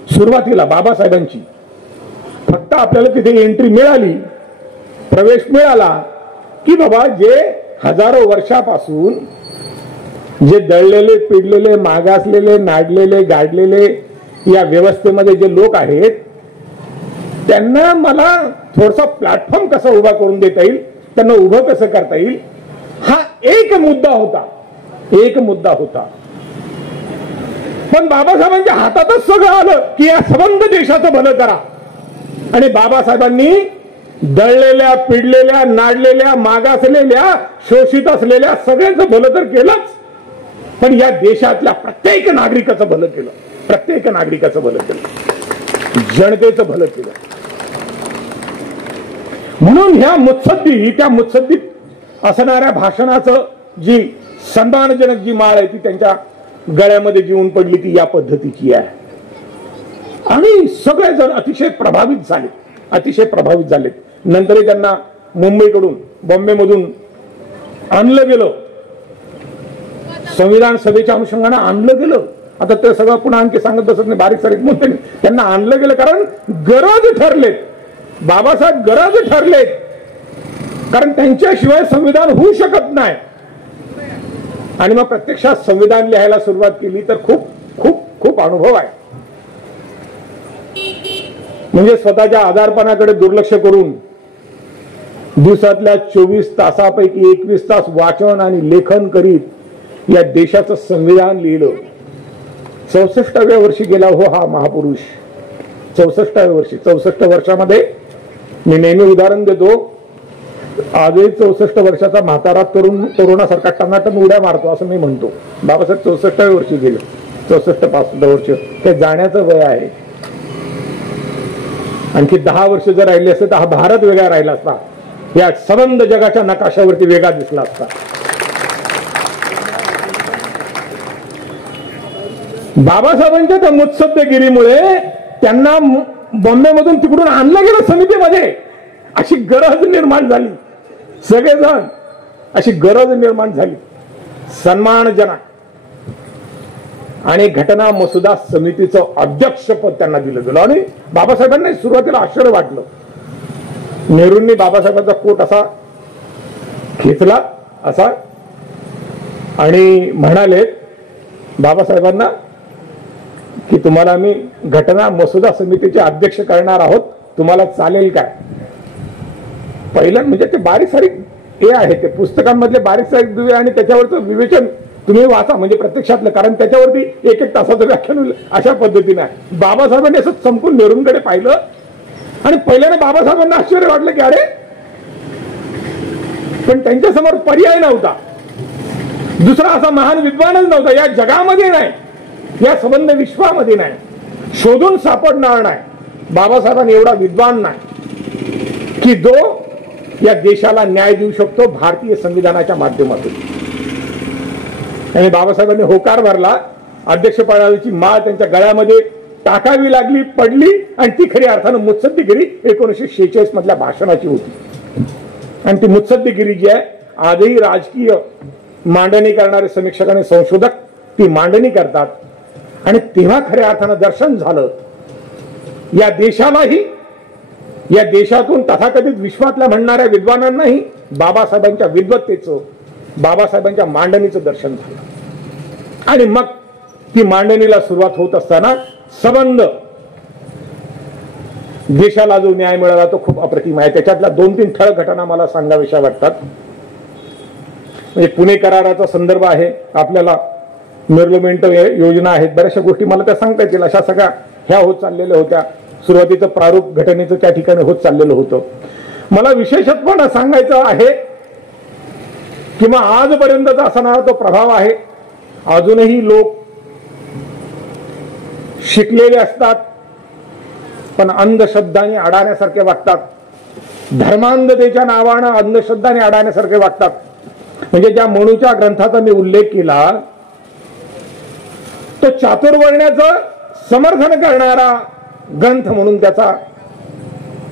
सुरुवातीला बाबासाहेबांची. फक्त आपल्याला तिथे एंट्री मिळाली, प्रवेश मिळाला की बाबा जे हजारो वर्षापासून जे दळलेले पिडलेले मागासलेले नाडलेले गाडलेले या व्यवस्थेमध्ये जे लोक आहेत त्यांना मला थोडासा प्लॅटफॉर्म कसा उभा करून देता येईल, त्यांना उभं कसं करता येईल, हा एक मुद्दा होता. एक मुद्दा होता. पण बाबासाहेबांच्या हातातच सगळं आलं की या सबंध देशाचं भलं करा. आणि बाबासाहेबांनी दळलेल्या पिडलेल्या नाडलेल्या मागासलेल्या शोषित असलेल्या सगळ्यांचं भलं तर केलंच, पण या देशातल्या प्रत्येक नागरिकाचं भलं केलं. प्रत्येक नागरिकाचं भलं केलं, जनतेचं भलं केलं. म्हणून ह्या मुत्सद्दी त्या मुत्सद्दीत असणाऱ्या भाषणाचं जी सन्मानजनक जी माळ आहे ती त्यांच्या गळ्यामध्ये जीवन पडली ती या पद्धतीची आहे. आणि सगळेजण अतिशय प्रभावित झाले, अतिशय प्रभावित झाले. नंतर त्यांना मुंबईकडून बॉम्बेमधून आणलं गेलं, संविधान सभेच्या अनुषंगाने आणलं गेलं. आता ते सगळं पुन्हा आणखी सांगत बसत नाही, बारीक सारीक म्हणते. त्यांना आणलं गेलं कारण गरज ठरलेत, बाबासाहेब गरज ठरलेत, कारण त्यांच्याशिवाय संविधान होऊ शकत नाही. आणि मग प्रत्यक्षात संविधान लिहायला सुरुवात केली तर खूप खूप खूप अनुभव आहे. म्हणजे स्वतःच्या आजारपणाकडे दुर्लक्ष करून दिवसातल्या 24 तासापैकी 21 तास वाचन आणि लेखन करीत या देशाचं संविधान लिहिलं. 64व्या वर्षी गेला हो हा महापुरुष. 64व्या वर्षी, 64 वर्षामध्ये मी नेहमी उदाहरण देतो, आजही 64 वर्षाचा म्हातारा तरुणासारखा टनाटन उड्या मारतो असं मी म्हणतो. बाबासाहेब 64व्या वर्षी गेले, 64-65 वर्ष ते जाण्याचं वय आहे. आणखी 10 वर्ष जर राहिले असते तर हा भारत वेगळा राहिला असता, या सबंध जगाच्या नकाशावरती वेगळा दिसला असता. बाबासाहेबांच्या त्या मुत्सद्देगिरीमुळे त्यांना बॉम्बेमधून तिकडून आणलं गेलं समितीमध्ये. अशी गरज निर्माण झाली, सगळेजण अशी गरज निर्माण झाली सन्मानजनक. आणि घटना मसुदा समितीचं अध्यक्षपद त्यांना दिलं गेलं. आणि बाबासाहेबांना सुरुवातीला आश्चर्य वाटलं. नेहरूंनी बाबासाहेबांचा कोट असा खेचला असा आणि म्हणाले बाबासाहेबांना की तुम्हाला आम्ही घटना मसुदा समितीचे अध्यक्ष करणार आहोत, तुम्हाला चालेल काय? पहिलं म्हणजे ते बारीक सारीक हे आहे, ते पुस्तकांमधले बारीक सारीक दुवे आणि त्याच्यावरचं विवेचन तुम्ही वाचा, म्हणजे प्रत्यक्षातलं, कारण त्याच्यावरती 1-1 तासाचं व्याख्यान होईल अशा पद्धतीने. बाबासाहेबांनी असं संपूर्ण नेहरूंकडे पाहिलं आणि पहिल्याने बाबासाहेबांना आश्चर्य वाटलं की अरे, पण त्यांच्या समोर पर्याय नव्हता, दुसरा असा महान विद्वानच नव्हता या जगामध्ये नाही, या संबंध विश्वामध्ये नाही, शोधून सापडणार नाही. बाबासाहेबांनी एवढा विद्वान नाही की जो या देशाला न्याय देऊ शकतो भारतीय संविधानाच्या माध्यमातून. आणि बाबासाहेबांनी होकार भरला. अध्यक्षपदाची माळ त्यांच्या गळ्यामध्ये टाकावी लागली, पडली. आणि ती खरी अर्थानं मुत्सद्देगिरी 1946 मधल्या भाषणाची होती. आणि ती मुत्सद्देगिरी जी आहे आजही राजकीय मांडणी करणारे समीक्षक आणि संशोधक ती मांडणी करतात. आणि तेव्हा खऱ्या अर्थानं दर्शन झालं या देशालाही, या देशातून तथाकथित विश्वातल्या म्हणणाऱ्या विद्वानांनाही बाबासाहेबांच्या विद्वत्तेचं, बाबासाहेबांच्या मांडणीचं दर्शन झालं. आणि मग ती मांडणीला सुरुवात होत असताना संबंध देशाला जो न्याय मिळाला तो खूप अप्रतिम आहे. त्याच्यातल्या 2-3 ठळक घटना मला सांगाव्याशा वाटतात. म्हणजे पुणे कराराचा संदर्भ आहे, आपल्याला मेरलोमेंट योजना आहेत, बऱ्याचशा गोष्टी मला त्या सांगता येतील. अशा सगळ्या ह्या होत चाललेल्या होत्या. सुरुवातीचं प्रारूप घटनेचं त्या ठिकाणी होत चाललेलं होतं. मला विशेषत्वानं सांगायचं आहे किंवा आजपर्यंतचा असणारा तो प्रभाव आहे. अजूनही लोक शिकलेले असतात पण अंधश्रद्धाने अडाण्यासारखे वागतात. धर्मांधतेच्या नावानं अंधश्रद्धाने अडाण्यासारखे वागतात. म्हणजे ज्या मनूच्या ग्रंथाचा मी उल्लेख केला तो चातुर्वर्ण्याचं समर्थन करणारा ग्रंथ म्हणून त्याचा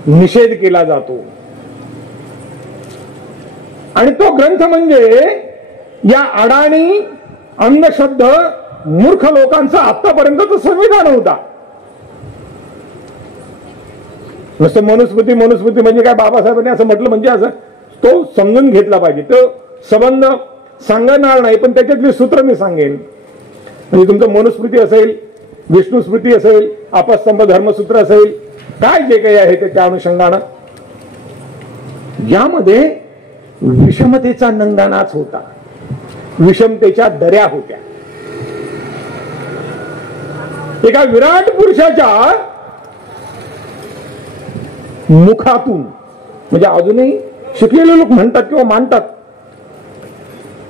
निषेध केला जातो. आणि तो ग्रंथ म्हणजे या अडाणी अंधश्रद्ध मूर्ख लोकांचं आतापर्यंतचं संविधान होता. नुसतं मनुस्मृती मनुस्मृती म्हणजे काय बाबासाहेबांनी असं म्हटलं म्हणजे असं तो समजून घेतला पाहिजे. तो संबंध सांगणार नाही पण त्याच्यातली सूत्र मी सांगेन. म्हणजे तुमचं मनुस्मृती असेल, विष्णुस्मृती असेल, आपस्तंभ धर्मसूत्र असेल, काय जे काही आहे ते त्या अनुषंगानं यामध्ये विषमतेचा नंगानाच होता. विषमतेच्या दऱ्या होत्या. एका विराट पुरुषाच्या मुखातून म्हणजे अजूनही शिकलेले लोक म्हणतात किंवा मानतात,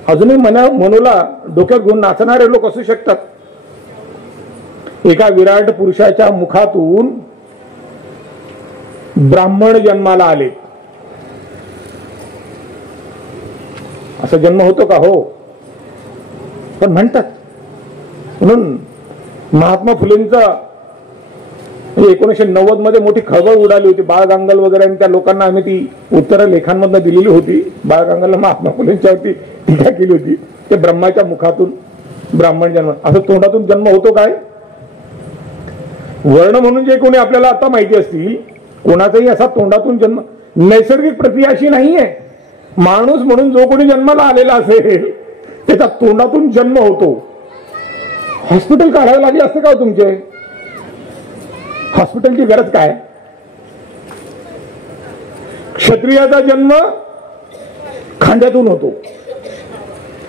अजूनही मनूला डोक्यात घेऊन नाचणारे लोक असू शकतात. एका विराट पुरुषाच्या मुखातून ब्राह्मण जन्माला आले. असा जन्म होतो का? हो, पण म्हणतात. म्हणून महात्मा फुलेंचा 1990 मध्ये मोठी खळबळ उडाली होती. बाळ गांगल वगैरे आणि त्या लोकांना आम्ही ती उत्तरं लेखांमधून दिलेली होती. बाळ गांगलला महात्मा फुलेंच्यावरती टीका केली होती. ते ब्रह्माच्या मुखातून ब्राह्मण जन्म, असं तोंडातून जन्म होतो काय? वर्ण म्हणून जे कोणी आपल्याला आता माहिती असतील, कोणाचाही असा तोंडातून जन्म नैसर्गिक प्रक्रिया अशी नाहीये. माणूस म्हणून जो कोणी जन्माला आलेला असेल त्याचा तोंडातून जन्म होतो. हॉस्पिटल काढायला लागले असते का तुमचे? हॉस्पिटलची गरज काय? क्षत्रियाचा जन्म खांद्यातून होतो.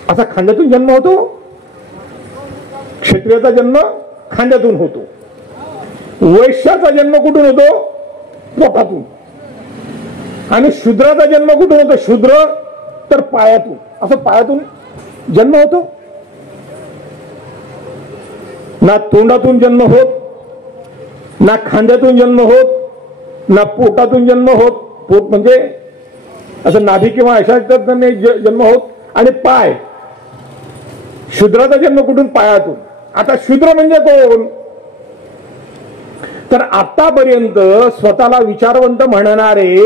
असा खांद्यातून जन्म होतो? क्षत्रियाचा जन्म खांद्यातून होतो. वैश्याचा जन्म कुठून होतो? पोटातून. आणि शूद्राचा जन्म कुठून होतो? शूद्र तर पायातून. असं पायातून जन्म होतो. ना तोंडातून जन्म होत, ना खांद्यातून जन्म होत, ना पोटातून जन्म होत. पोट म्हणजे असं नाभी किंवा अशा जन्म होत. आणि पाय, शूद्राचा जन्म कुठून? पायातून. आता शूद्र म्हणजे कोण? तर आतापर्यंत स्वतःला विचारवंत म्हणणारे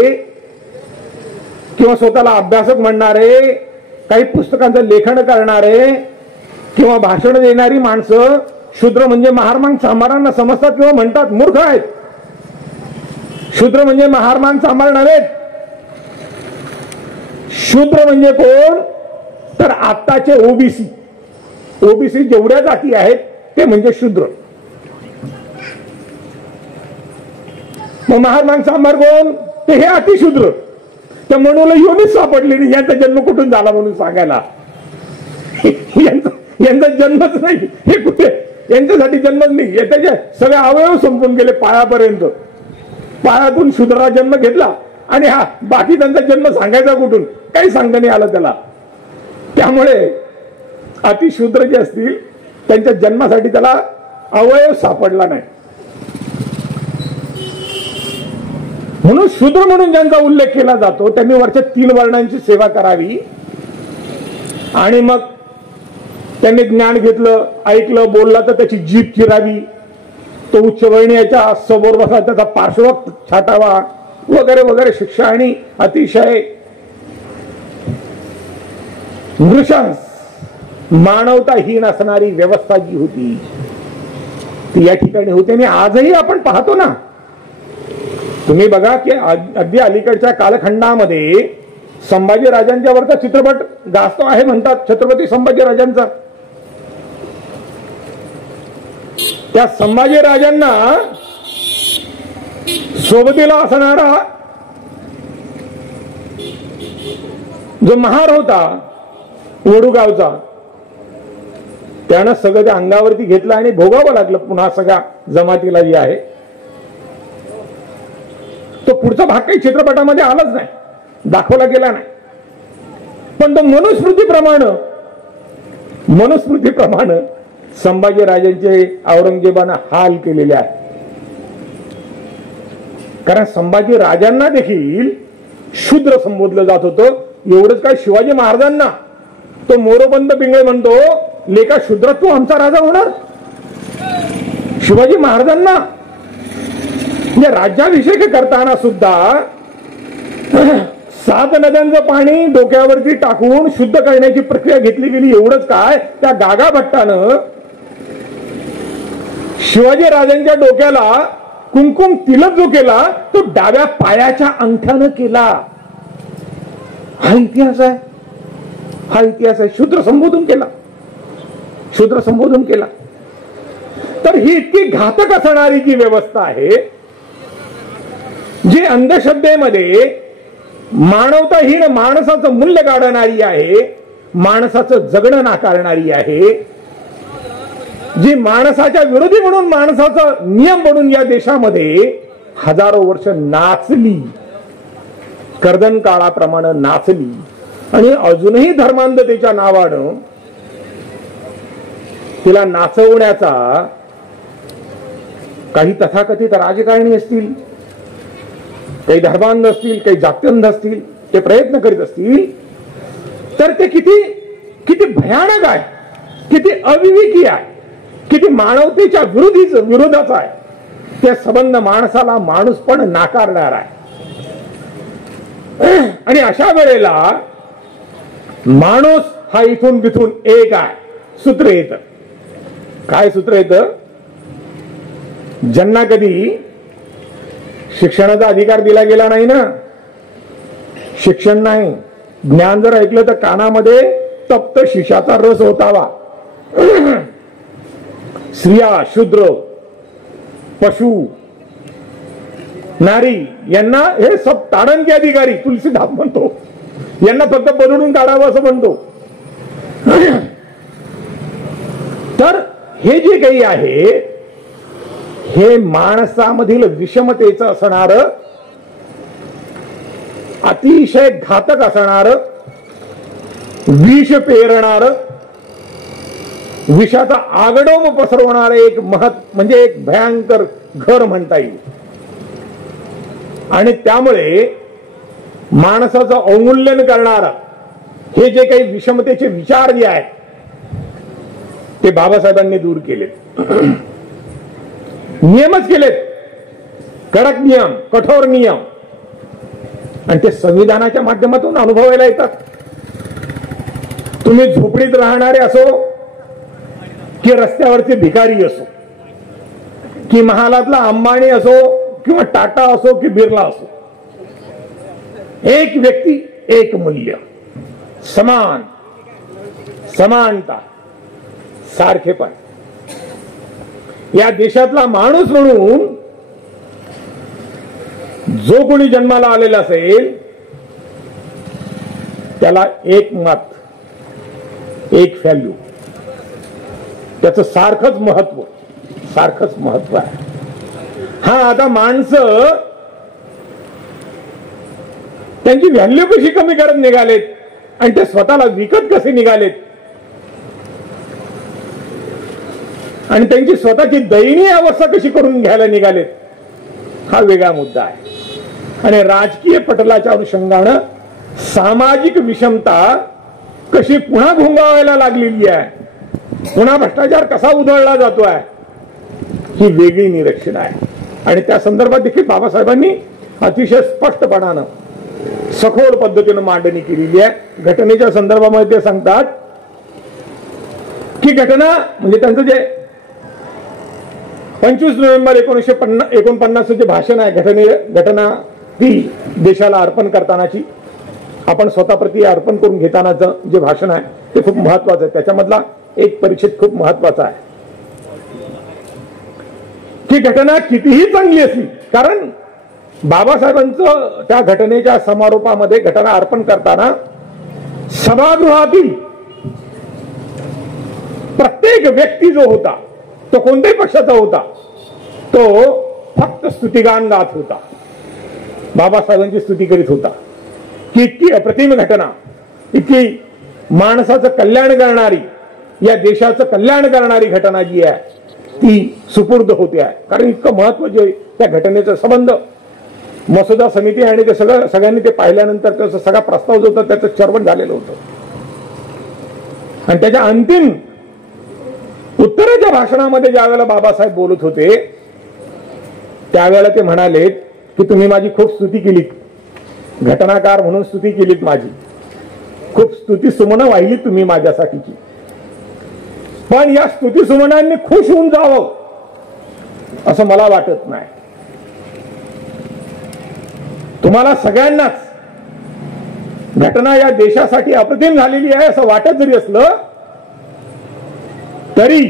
किंवा स्वतःला अभ्यासक म्हणणारे, काही पुस्तकांचं लेखन करणारे किंवा भाषण देणारी माणसं शूद्र म्हणजे महारमांग चांभारांना समजतात किंवा म्हणतात. मूर्ख आहेत. शूद्र म्हणजे महारमांग चांभारणारे. शूद्र म्हणजे कोण? तर आत्ताचे ओबीसी. ओबीसी जेवढ्या जाती आहेत ते म्हणजे शूद्र. मग महारमांग चांभार कोण? ते हे अतिशूद्र. त्या मनूला योनीच सापडली नाही यांचा जन्म कुठून झाला म्हणून सांगायला. यांचा जन्मच नाही. हे कुठे? यांच्यासाठी जन्मच नाही. त्याचे सगळे अवयव संपून गेले पायापर्यंत. पायातून शूद्रा जन्म घेतला आणि हा बाकी त्यांचा जन्म सांगायचा कुठून? काही सांगता नाही आलं त्याला. त्यामुळे अतिशूद्र जे असतील त्यांच्या जन्मासाठी त्याला अवयव सापडला नाही. म्हणून शूद्र म्हणून ज्यांचा उल्लेख केला जातो त्यांनी वरच्या 3 वर्णांची सेवा करावी. आणि मग त्यांनी ज्ञान घेतलं, ऐकलं, बोलला तर त्याची जीभ चिरावी. तो उच्चवर्णीयाच्या समोर बसा, त्याचा पार्श्ववक्त छाटावा वगैरे वगैरे. शिक्षा आणि अतिशय नृशंस मानवताहीन असणारी व्यवस्था जी होती ती या ठिकाणी होती. आणि आजही आपण पाहतो ना. तुम्ही बघा की अगदी अलीकडच्या कालखंडामध्ये संभाजी राजांच्या वरचा चित्रपट गाजतो आहे म्हणतात, छत्रपती संभाजी राजांचा. त्या संभाजीराजांना सोबतीला असणारा जो महार होता वडूगावचा, त्यानं सगळं त्या अंगावरती घेतलं आणि भोगावं लागलं पुन्हा सगळ्या जमातीला जे आहे. तो पुढचा भाग काही चित्रपटामध्ये आलाच नाही, दाखवला गेला नाही. पण तो मनुस्मृतीप्रमाणे संभाजीराजांचे औरंगजेबानं हाल केलेले आहे. कारण संभाजी राजांना देखील शूद्र संबोधलं जात होतं. एवढंच काय, शिवाजी महाराजांना तो मोरोबंद पिंगळे म्हणतो, लेका शूद्र तू आमचा राजा होणार. शिवाजी महाराजांना राज्याभिषेक करताना सुद्धा 7 नद्यांचं पाणी डोक्यावरती टाकून शुद्ध करण्याची प्रक्रिया घेतली गेली. एवढंच काय, त्या गागा भट्टानं शिवाजी राजांच्या डोक्याला कुंकुम तिलक जो केला तो डाव्या पायाच्या अंगठ्यानं केला. हा इतिहास आहे, हा इतिहास आहे. शूद्र संबोधन केला. तर ही इतकी घातक असणारी जी व्यवस्था आहे, जी अंधश्रद्धेमध्ये मानवताहीन माणसाचं मूल्य काढणारी आहे, माणसाचं जगणं नाकारणारी आहे, जी माणसाच्या विरोधी म्हणून माणसाचा नियम बनून या देशामध्ये हजारो वर्ष नाचली, कर्दन काळाप्रमाणे नाचली. आणि अजूनही धर्मांधतेच्या नावानं तिला नाचवण्याचा काही तथाकथित राजकारणी असतील, काही धर्मांध असतील, काही जात्यंध असतील, ते प्रयत्न करीत असतील, तर ते किती भयानक आहे, किती अविवेकी आहे, किती मानवतेच्या विरोधाचा आहे. त्या संबंध माणसाला माणूस पण नाकारणार आहे. आणि अशा वेळेला माणूस हा इथून तिथून एक आहे. सूत्र येतं. काय सूत्र येतं? ज्यांना कधी शिक्षणाचा अधिकार दिला गेला नाही ना, शिक्षण नाही, ज्ञान जर ऐकलं तर कानामध्ये तप्त शिशाचा रस होतावा. स्त्रिया, शूद्र, पशु, नारी यांना हे सब ताडण के अधिकारी तुलसीदास म्हणतो. यांना फक्त बदलून काढावं असं म्हणतो. तर हे जे काही आहे हे माणसामधील विषमतेचं असणार, अतिशय घातक असणार, विष पेरणार, विषाचा आगडोम पसरवणार एक म्हणजे एक भयंकर घर म्हणता येईल. आणि त्यामुळे माणसाचं अवमूल्यन करणार हे जे काही विषमतेचे विचार जे आहेत ते बाबासाहेबांनी दूर केलेत. नियमच केलेत, कडक नियम, कठोर नियम. आणि ते संविधानाच्या माध्यमातून अनुभवायला येतात. तुम्ही झोपडीत राहणारे असो की रस्त्यावरचे भिकारी असो, की महालातला अंबानी असो किंवा टाटा असो की बिर्ला असो, एक व्यक्ती एक मूल्य, समान, समानता, सारखेपण. या देशातला माणूस म्हणून जो कोणी जन्माला आलेला असेल त्याला एक मत, एक व्हॅल्यू, त्याचं सारखंच महत्व आहे. हा, आता माणसं त्यांची व्हॅल्यू कशी कमी करत निघालेत आणि ते स्वतःला विकत कसे निघालेत आणि त्यांची स्वतःची दयनीय अवस्था कशी करून घ्यायला निघालेत, हा वेगळा मुद्दा आहे. आणि राजकीय पटलाच्या अनुषंगानं सामाजिक विषमता कशी पुन्हा घोंगावायला लागलेली आहे, पुन्हा भ्रष्टाचार कसा उधळला जातोय, ही वेगळी निरीक्षण आहे. आणि त्या संदर्भात देखील बाबासाहेबांनी अतिशय स्पष्टपणानं सखोल पद्धतीनं मांडणी केलेली आहे. घटनेच्या संदर्भामध्ये ते सांगतात की घटना म्हणजे त्यांचं जे 25 नोव्हेंबर 1949 जे भाषण आहे, घटना ती देशाला अर्पण करतानाची, आपण स्वतःप्रती अर्पण करून घेतानाचं जे भाषण आहे ते खूप महत्वाचं आहे. त्याच्यामधला एक परिच्छेद खूप महत्वाचा आहे. की घटना कितीही चांगली असली, कारण बाबासाहेबांचं त्या घटनेच्या समारोपामध्ये घटना अर्पण करताना सभागृहातील प्रत्येक व्यक्ती जो होता तो कोणत्याही पक्षाचा होता, तो फक्त स्तुतिगान गात होता, बाबासाहेबांची स्तुती करीत होता की इतकी अप्रतिम घटना, इतकी माणसाचं कल्याण करणारी, या देशाचं कल्याण करणारी घटना जी आहे ती सुपूर्द होते आहे. कारण इतकं महत्व जे त्या घटनेचा संबंध मसुदा समिती आणि ते सगळ्यांनी ते पाहिल्यानंतर त्याचा सगळा प्रस्ताव जो होता त्याचं चर्वण झालेलं होतं. आणि त्याच्या अंतिम उत्तराच्या भाषणामध्ये ज्या वेळेला बाबासाहेब बोलत होते त्यावेळेला ते म्हणाले की तुम्ही माझी खूप स्तुती केलीत, घटनाकार म्हणून स्तुती केलीत, माझी खूप स्तुती सुमनं वाहिली तुम्ही माझ्यासाठीची, पण या स्तुती सुमनांनी खुश होऊन जावं असं मला वाटत नाही. तुम्हाला सगळ्यांनाच घटना या देशासाठी अप्रतिम झालेली आहे असं वाटत जरी असलं तरी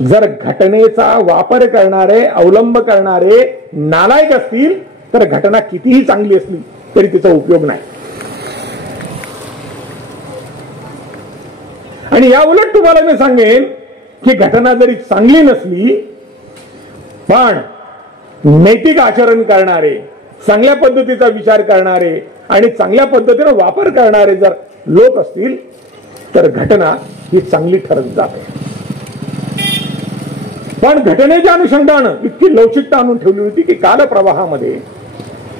जर घटनेचा वापर करणारे, अवलंब करणारे नालायक असतील तर घटना कितीही चांगली असली तरी तिचा उपयोग नाही. आणि या उलट तुम्हाला मी सांगेन की घटना जरी चांगली नसली पण नैतिक आचरण करणारे, चांगल्या पद्धतीचा विचार करणारे आणि चांगल्या पद्धतीने वापर करणारे जर लोक असतील तर घटना ही चांगली ठरत जाते. पण घटनेच्या अनुषंगानं इतकी लवचिकता आणून ठेवली होती की कालप्रवाहामध्ये,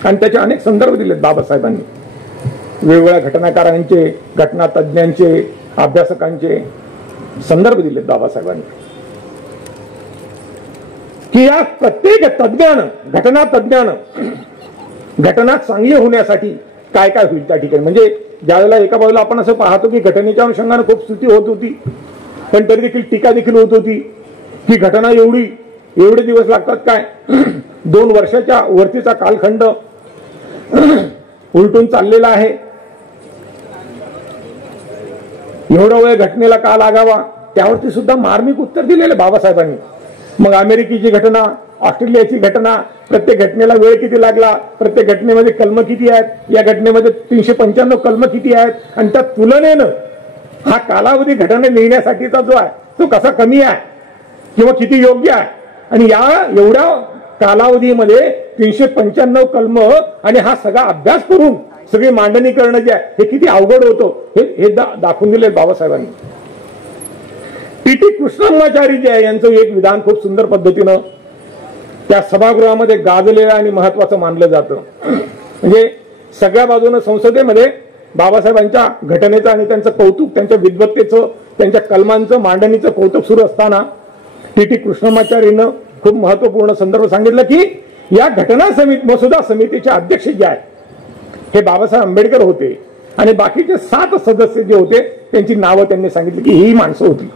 आणि त्याचे अनेक संदर्भ दिलेत बाबासाहेबांनी, वेगवेगळ्या घटनाकारांचे, घटना तज्ञांचे, अभ्यासकांचे संदर्भ दिलेत बाबासाहेबांनी की या प्रत्येक तज्ञानं, घटना तज्ञानं घटना चांगली होण्यासाठी काय काय होईल त्या ठिकाणी. म्हणजे ज्यावेळेला एका बाजूला आपण असं पाहतो की घटनेच्या अनुषंगाने खूप स्तुती होत होती पण तरी देखील टीका देखील होत होती की घटना एवढे दिवस लागतात काय, 2 वर्षाच्या वरतीचा कालखंड उलटून चाललेला आहे, एवढा वेळ घटनेला का लागावा, त्यावरती सुद्धा मार्मिक उत्तर दिलेले बाबासाहेबांनी. मग अमेरिकेची घटना, ऑस्ट्रेलियाची घटना, प्रत्येक घटनेला वेळ किती लागला, प्रत्येक घटनेमध्ये कलम किती आहेत, या घटनेमध्ये 395 कलम किती आहेत, आणि त्या तुलनेनं हा कालावधी घटना लिहिण्यासाठीचा जो आहे तो कसा कमी आहे किंवा किती योग्य आहे. आणि या एवढ्या कालावधीमध्ये 395 कलम आणि हा सगळा अभ्यास करून सगळी मांडणी करणं जे आहे हे किती अवघड होतं हे दाखवून दिले बाबासाहेबांनी. टी कृष्णमाचारी जे आहे यांचं एक विधान खूप सुंदर पद्धतीनं त्या सभागृहामध्ये गाजलेलं आणि महत्वाचं मानलं जातं. म्हणजे सगळ्या बाजूनं संसदेमध्ये बाबासाहेबांच्या घटनेचं आणि त्यांचं कौतुक, त्यांच्या विद्वत्तेचं, त्यांच्या कलमांचं, मांडणीचं कौतुक सुरू असताना टी कृष्णमाचार्यनं खूप महत्वपूर्ण संदर्भ सांगितलं की या घटना मसुदा समितीचे अध्यक्ष जे आहेत हे बाबासाहेब आंबेडकर होते आणि बाकीचे 7 सदस्य जे होते त्यांची नावं त्यांनी सांगितली की ही माणसं होती.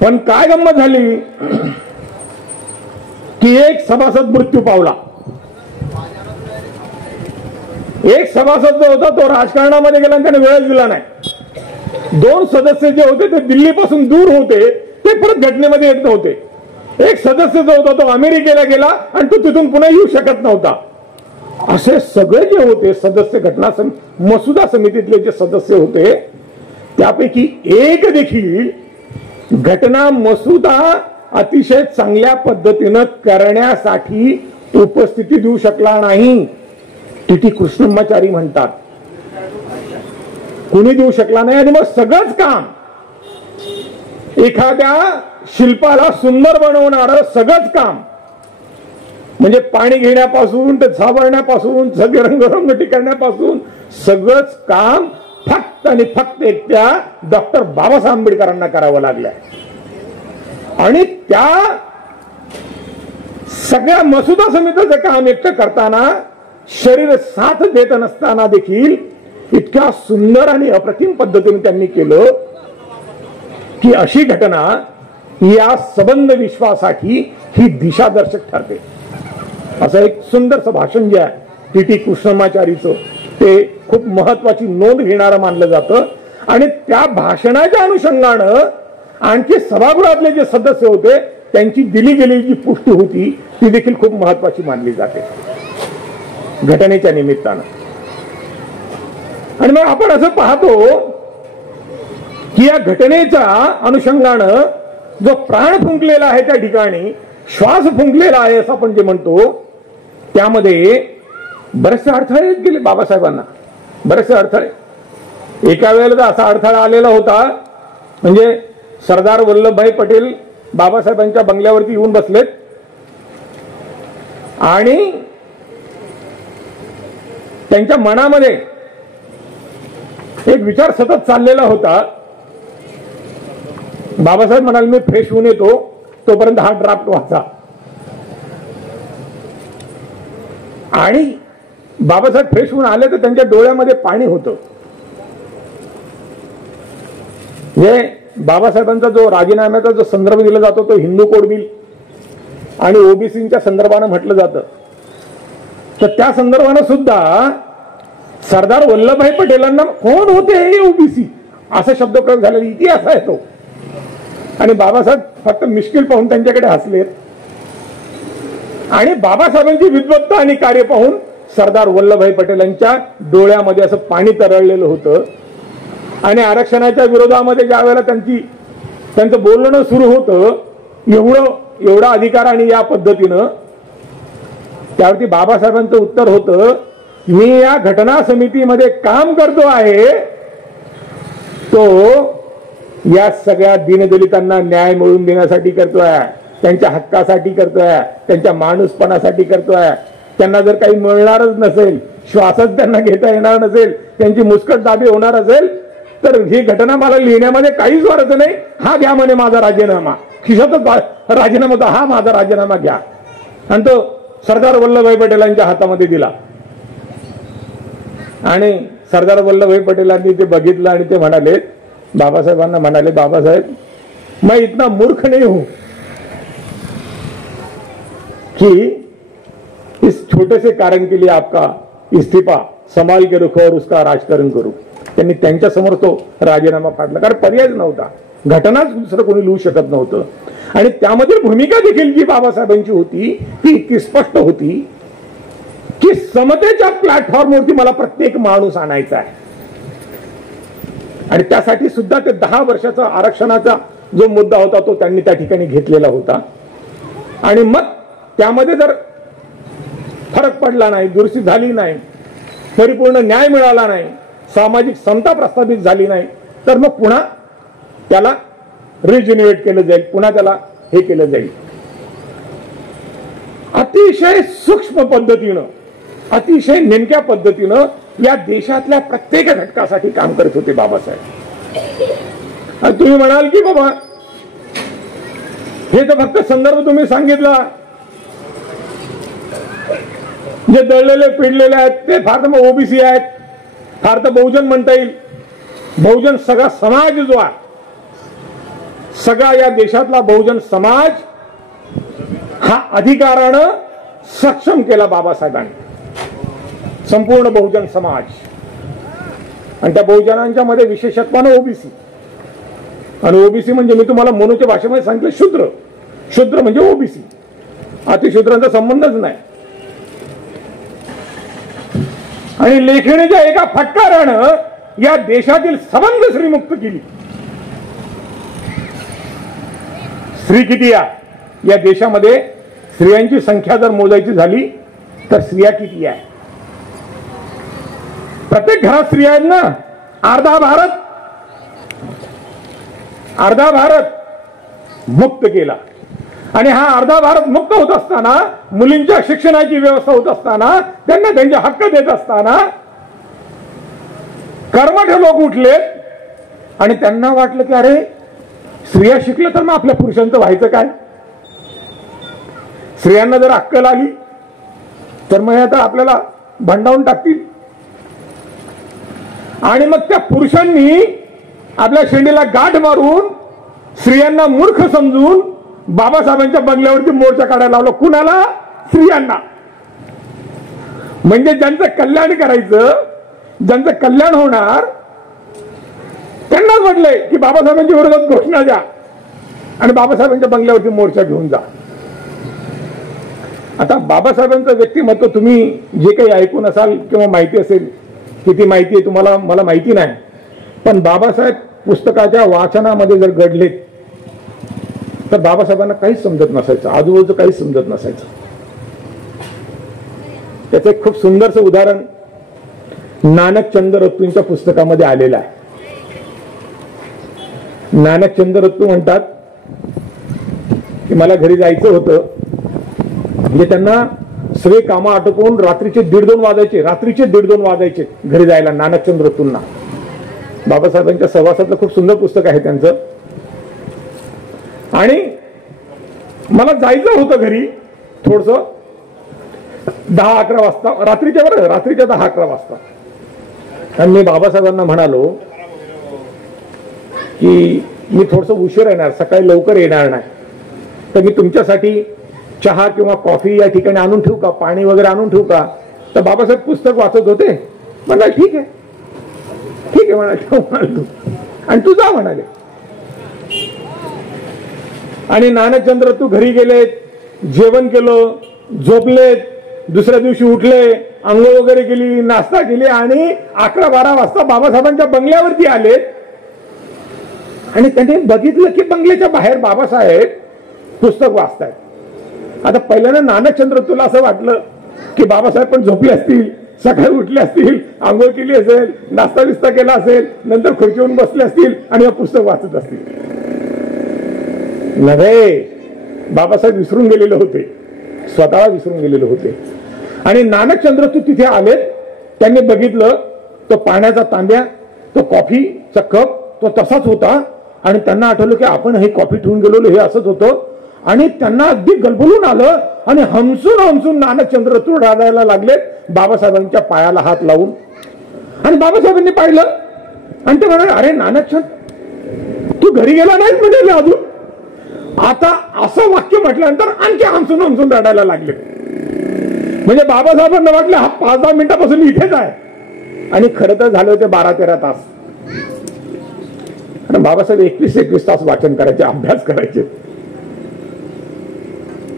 पण काय गंमत झाली की एक सभासद मृत्यू पावला. एक सभासद जो होता तो राजकारणामध्ये गेला आणि त्याने वेळच दिला नाही. 2 सदस्य जे होते ते दिल्लीपासून दूर होते, ते परत घटनेमध्ये येत नव्हते. एक सदस्य जो होता तो अमेरिकेला गेला आणि तो तिथून पुन्हा येऊ शकत नव्हता. असे सगळे जे होते सदस्य, घटना मसुदा समितीतले जे सदस्य होते त्यापैकी एक देखील घटना मसुदा अतिशय चांगल्या पद्धतीनं करण्यासाठी उपस्थिती देऊ शकला नाही. टी कृष्णमाचारी म्हणतात कुणी देऊ शकला नाही. आणि मग सगळंच काम, एखाद्या शिल्पाला सुंदर बनवणारं सगळंच काम, म्हणजे पाणी घेण्यापासून ते झावरण्यापासून, सगळे रंगरंगटी करण्यापासून सगळंच काम फक्त आणि फक्त एकट्या डॉक्टर बाबासाहेब आंबेडकरांना करावं लागलंय. आणि त्या सगळ्या मसुदा समितीचं काम एकटं करताना, शरीर साथ देत नसताना देखील इतक्या सुंदर आणि अप्रतिम पद्धतीने त्यांनी केलं की अशी घटना या सबंध विश्वासाठी ही दिशादर्शक ठरते. असं एक सुंदरचं भाषण जे आहे टी कृष्णमाचारीचं ते खूप महत्वाची नोंद घेणारं मानलं जातं. आणि त्या भाषणाच्या अनुषंगानं आणखी सभागृहातले जे सदस्य होते त्यांची दिली गेलेली जी पुष्टी होती ती देखील खूप महत्वाची मानली जाते घटनेच्या निमित्तानं. आणि मग आपण असं पाहतो की या घटनेच्या अनुषंगानं जो प्राण फुंकलेला आहे त्या ठिकाणी, श्वास फुंकलेला आहे असं आपण जे म्हणतो, त्यामध्ये बरेचसे अडथळे येत गेले बाबासाहेबांना, बरेचसे अडथळे. एका वेळेला तर असा अडथळा आलेला होता, म्हणजे सरदार वल्लभभाई पटेल बाबासाहेबांच्या बंगल्यावरती येऊन बसलेत आणि त्यांच्या मनामध्ये एक विचार सतत चाललेला होता. बाबासाहेब म्हणाले मी फ्रेश होऊन येतो, तोपर्यंत हा ड्राफ्ट वाचा. आणि बाबासाहेब फ्रेश होऊन आले तर त्यांच्या डोळ्यामध्ये पाणी होतं. हे बाबासाहेबांचा जो राजीनाम्याचा जो संदर्भ दिला जातो तो हिंदू कोड बिल आणि ओबीसीच्या संदर्भानं म्हटलं जातं. तर त्या संदर्भानं सुद्धा सरदार वल्लभभाई पटेलांना कोण होते हे ओबीसी असा शब्दप्रयोग झालेला इतिहास आहे तो. आणि बाबासाहेब फक्त मिश्किल पाहून त्यांच्याकडे हसलेत आणि बाबासाहेबांची विद्वत्ता आणि कार्य पाहून सरदार वल्लभभाई पटेलांच्या डोळ्यामध्ये असं पाणी तरळलेलं होतं. आणि आरक्षणाच्या विरोधामध्ये ज्या वेळेला त्यांचं बोलणं सुरू होतं, एवढा अधिकार आणि या पद्धतीनं, त्यावरती बाबासाहेबांचं उत्तर होतं, मी या घटना समितीमध्ये काम करतो आहे तो या सगळ्या दीनदलितांना न्याय मिळवून देण्यासाठी करतोय, त्यांच्या हक्कासाठी करतोय, त्यांच्या माणूसपणासाठी करतोय. त्यांना जर काही मिळणारच नसेल, श्वासच त्यांना घेता येणार नसेल, त्यांची मुस्कट दाबी होणार असेल तर ही घटना मला लिहिण्यामध्ये काहीच स्वार्थ नाही, हा घ्या म्हणे माझा राजीनामा, खिशातच राजीनामा होता, हा माझा राजीनामा घ्या. आणि तो सरदार वल्लभभाई पटेलांच्या हातामध्ये दिला. आणि सरदार वल्लभभाई पटेलांनी ते बघितलं आणि ते म्हणाले, बाबासाहेबांना म्हणाले, बाबासाहेब मैं इतना मूर्ख नहीं हूं कि इस छोटे से कारण के लिए आपका इस्तीफा संभाल के रखो और उसका राजकारण करू. त्यांनी त्यांच्या समोर तो राजीनामा काढला, कारण पर्यायच नव्हता, घटनाच दुसरं कोणी लिहू शकत नव्हतं. आणि त्यामधील भूमिका देखील जी बाबासाहेबांची होती ती इतकी स्पष्ट होती की समतेच्या प्लॅटफॉर्मवरती मला प्रत्येक माणूस आणायचा आहे. आणि त्यासाठी सुद्धा ते 10 वर्षाचा आरक्षणाचा जो मुद्दा होता तो त्यांनी त्या ठिकाणी घेतलेला होता. आणि मग त्यामध्ये जर फरक पडला नाही, दुरुस्ती झाली नाही, परिपूर्ण न्याय मिळाला नाही, सामाजिक समता प्रस्थापित झाली नाही, तर मग पुन्हा त्याला रिज्युनिवेट केलं जाईल, पुन्हा त्याला हे केलं जाईल. अतिशय सूक्ष्म पद्धतीनं, अतिशय नेमक्या पद्धतीनं या देशातल्या प्रत्येक घटकासाठी काम करत होते बाबासाहेब. तुम्ही म्हणाल की बाबा हे तर फक्त संदर्भ तुम्ही सांगितला, जे दळलेले पिडलेले आहेत ते फार तर मग ओबीसी आहेत, फार तर बहुजन म्हणता येईल. बहुजन सगळा समाज जो आहे, सगळा या देशातला बहुजन समाज हा अधिकारानं सक्षम केला बाबासाहेबांनी, संपूर्ण बहुजन समाज. आणि त्या बहुजनांच्या मध्ये विशेषत्वानं ओबीसी. आणि ओबीसी म्हणजे मी तुम्हाला मोनूच्या भाषेमध्ये सांगितलं शूद्र. शूद्र म्हणजे ओबीसी, अतिशूद्रांचा संबंधच नाही. आणि लेखणीच्या एका फटकारानं या देशातील सबंध स्त्री मुक्त केली. स्त्री किती या देशामध्ये, स्त्रियांची संख्या जर मोजायची झाली तर स्त्रिया किती आहे? प्रत्येक घरात स्त्रिया आहेत ना. अर्धा भारत मुक्त केला. आणि हा अर्धा भारत मुक्त होत असताना, मुलींच्या शिक्षणाची व्यवस्था होत असताना, त्यांना त्यांचे हक्क देत असताना कर्मठ लोक उठले आणि त्यांना वाटलं की अरे स्त्रिया शिकलं तर मग आपल्या पुरुषांचं व्हायचं काय? स्त्रियांना जर अक्कल आली तर मग आता आपल्याला भंडावून टाकतील. आणि मग त्या पुरुषांनी आपल्या शेंडीला गाठ मारून स्त्रियांना मूर्ख समजून बाबासाहेबांच्या बंगल्यावरती मोर्चा काढायला लावला. कुणाला? स्त्रियांना. म्हणजे ज्यांचं कल्याण करायचं, ज्यांचं कल्याण होणार, त्यांनाच म्हटलंय की बाबासाहेबांच्या विरोधात घोषणा द्या. आणि बाबासाहेबांच्या बंगल्यावरती मोर्चा घेऊन जा. आता बाबासाहेबांचं व्यक्तिमत्व तुम्ही जे काही ऐकून असाल किंवा माहिती असेल, किती माहिती आहे तुम्हाला मला माहिती नाही, पण बाबासाहेब पुस्तकाच्या वाचनामध्ये जर घडलेत तर बाबासाहेबांना काहीच समजत नसायचं, आजूबाजूचं काहीच समजत नसायचं. त्याचं एक खूप सुंदरसं उदाहरण नानक चंद्ररत्तूंच्या पुस्तकामध्ये आलेलं आहे. नानक चंद्ररत्तू म्हणतात की मला घरी जायचं होतं, म्हणजे त्यांना सगळे कामं आटोपून रात्रीचे 1:30 वाजायचे घरी जायला नानक चंद्ररत्तूंना. बाबासाहेबांच्या सहवासातलं खूप सुंदर पुस्तक आहे त्यांचं. आणि मला जायचं होतं घरी थोडस 10-11 वाजता, रात्रीच्या 10-11 वाजता. आणि मी बाबासाहेबांना म्हणालो की मी थोडस उशीर येणार, सकाळी लवकर येणार नाही, तर मी तुमच्यासाठी चहा किंवा कॉफी या ठिकाणी आणून ठेवू का, पाणी वगैरे आणून ठेवू का? तर बाबासाहेब पुस्तक वाचत होते. म्हणाले ठीक आहे म्हणाले, ठेव म्हणाले तू, आणि तू जा म्हणाले. आणि नानक चंद्ररत्तू घरी गेले, जेवण केलं, झोपले, दुसऱ्या दिवशी उठले, अंघोळ वगैरे केली, नाश्ता केली आणि 11-12 वाजता बाबासाहेबांच्या बंगल्यावरती आले. आणि त्याने बघितलं की बंगल्याच्या बाहेर बाबासाहेब पुस्तक वाचतायत. आता पहिल्यानं नानक चंद्ररत्तूला असं वाटलं की बाबासाहेब पण झोपले असतील, सकाळी उठले असतील, आंघोळ केली असेल, नाश्ता बिस्ता केला असेल, नंतर खुर्चीवरून बसले असतील आणि हे पुस्तक वाचत असतील. नव्हे, बाबासाहेब विसरून गेलेले होते, स्वतःला विसरून गेलेले होते. आणि नानक चंद्ररत्तू तिथे आले. त्यांनी बघितलं तो पाण्याचा तांब्या, तो कॉफीचा कप तो तसाच होता. आणि त्यांना आठवलं की आपण हे कॉफी ठेवून गेलेलो हे असंच होतं. आणि त्यांना अगदी गलबलून आलं आणि हमसून नानक चंद्ररत्तू रडायला लागले बाबासाहेबांच्या पायाला हात लावून. आणि बाबासाहेबांनी पाहिलं आणि ते म्हणाले, अरे नानकचंद, तू घरी गेला नाहीस म्हणजे अजून? आता असं वाक्य म्हटल्यानंतर आणखी हमसून रडायला लागले. म्हणजे बाबासाहेबांना वाटलं हा 5-10 मिनिटापासून इथेच आहे. आणि खरं तर झाले होते 12-13 तास. आणि बाबासाहेब 21 तास वाचन करायचे, अभ्यास करायचे.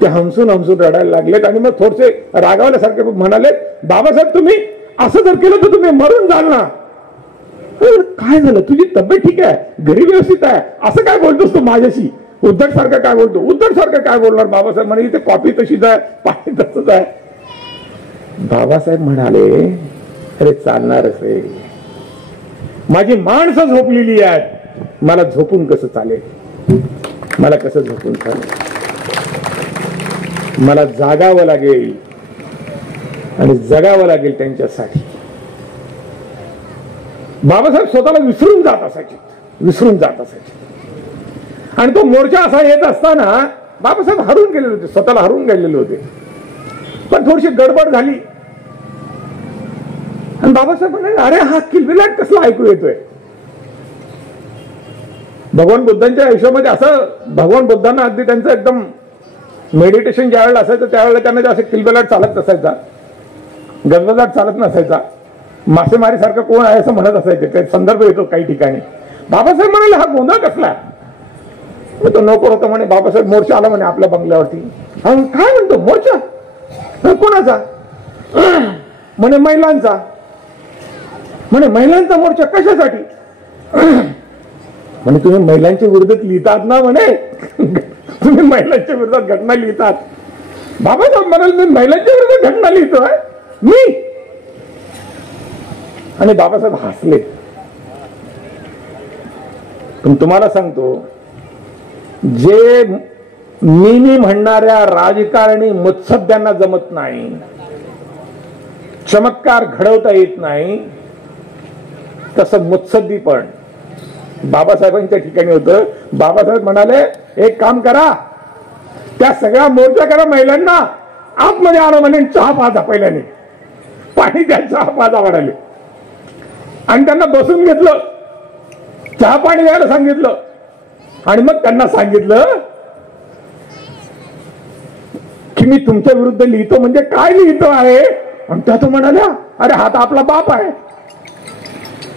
ते हमसून रडायला लागलेत. आणि मग थोडसे रागावल्यासारखे म्हणाले, बाबासाहेब तुम्ही असं जर केलं तर तुम्ही मरून जाल ना. काय झालं, तुझी तब्येत ठीक आहे, घरी व्यवस्थित आहे, असं काय बोलतोस तू माझ्याशी? उद्धट सारखं काय बोलतो? उद्धट सारखं काय बोलणार? बाबासाहेब म्हणाले इथे कॉफी तशीच आहे, पाणी तसंच आहे. बाबासाहेब म्हणाले, अरे चालणारच रे, माझी माणसं झोपलेली आहेत, मला झोपून कसं चालेल? मला कसं झोपून चालेल? मला जागावं लागेल आणि जगावं लागेल त्यांच्यासाठी. बाबासाहेब स्वतःला विसरून जात असायचे. आणि तो मोर्चा असा येत असताना बाबासाहेब हरून गेलेले होते, स्वतःला हरून गेलेले होते. पण थोडीशी गडबड झाली आणि बाबासाहेब म्हणाले, अरे हा किलबिलाट कसला ऐकू येतोय? भगवान बुद्धांच्या आयुष्यामध्ये असं, भगवान बुद्धांना अगदी त्यांचं एकदम मेडिटेशन ज्या वेळेला असायचं त्यावेळेला त्यांना जास्त किलबिलाट चालत नसायचा, गजबजाट चालत नसायचा. मासेमारी सारखं कोण आहे असं म्हणत असायचे, ते संदर्भ येतो काही ठिकाणी. बाबासाहेब म्हणाले हा गोंधळ कसला? तो नोकर होता म्हणे, बाबासाहेब मोर्चा आला म्हणे आपल्या बंगल्यावरती. काय म्हणतो मोर्चा? कोणाचा? म्हणे महिलांचा. म्हणे महिलांचा मोर्चा कशासाठी? म्हणे तुम्ही महिलांच्या विरोधात लिहितात ना, म्हणे तुम्ही महिलांच्या विरोधात घटना लिहितात. बाबासाहेब म्हणाले मी महिलांच्या विरोधात घटना लिहितोय मी? आणि बाबासाहेब हसले. पण तुम्हाला सांगतो, जे मी म्हणणाऱ्या राजकारणी मुत्सद्द्यांना जमत नाही, चमत्कार घडवता येत नाही, तसं मुत्सद्दी पण बाबासाहेबांच्या ठिकाणी होतं. बाबासाहेब म्हणाले एक काम करा, त्या सगळ्या मोर्चा करा, महिलांना आतमध्ये आणा म्हणे, चहा पाजा, पहिल्याने पाणी द्या, चहा पाजा म्हणाले. आणि त्यांना बसून घेतलं, चहा पाणी द्यायला सांगितलं. आणि मग त्यांना सांगितलं की मी तुमच्या विरुद्ध लिहितो म्हणजे काय लिहितो आहे? आणि त्या तो म्हणाल्या, अरे हा तर आपला बाप आहे,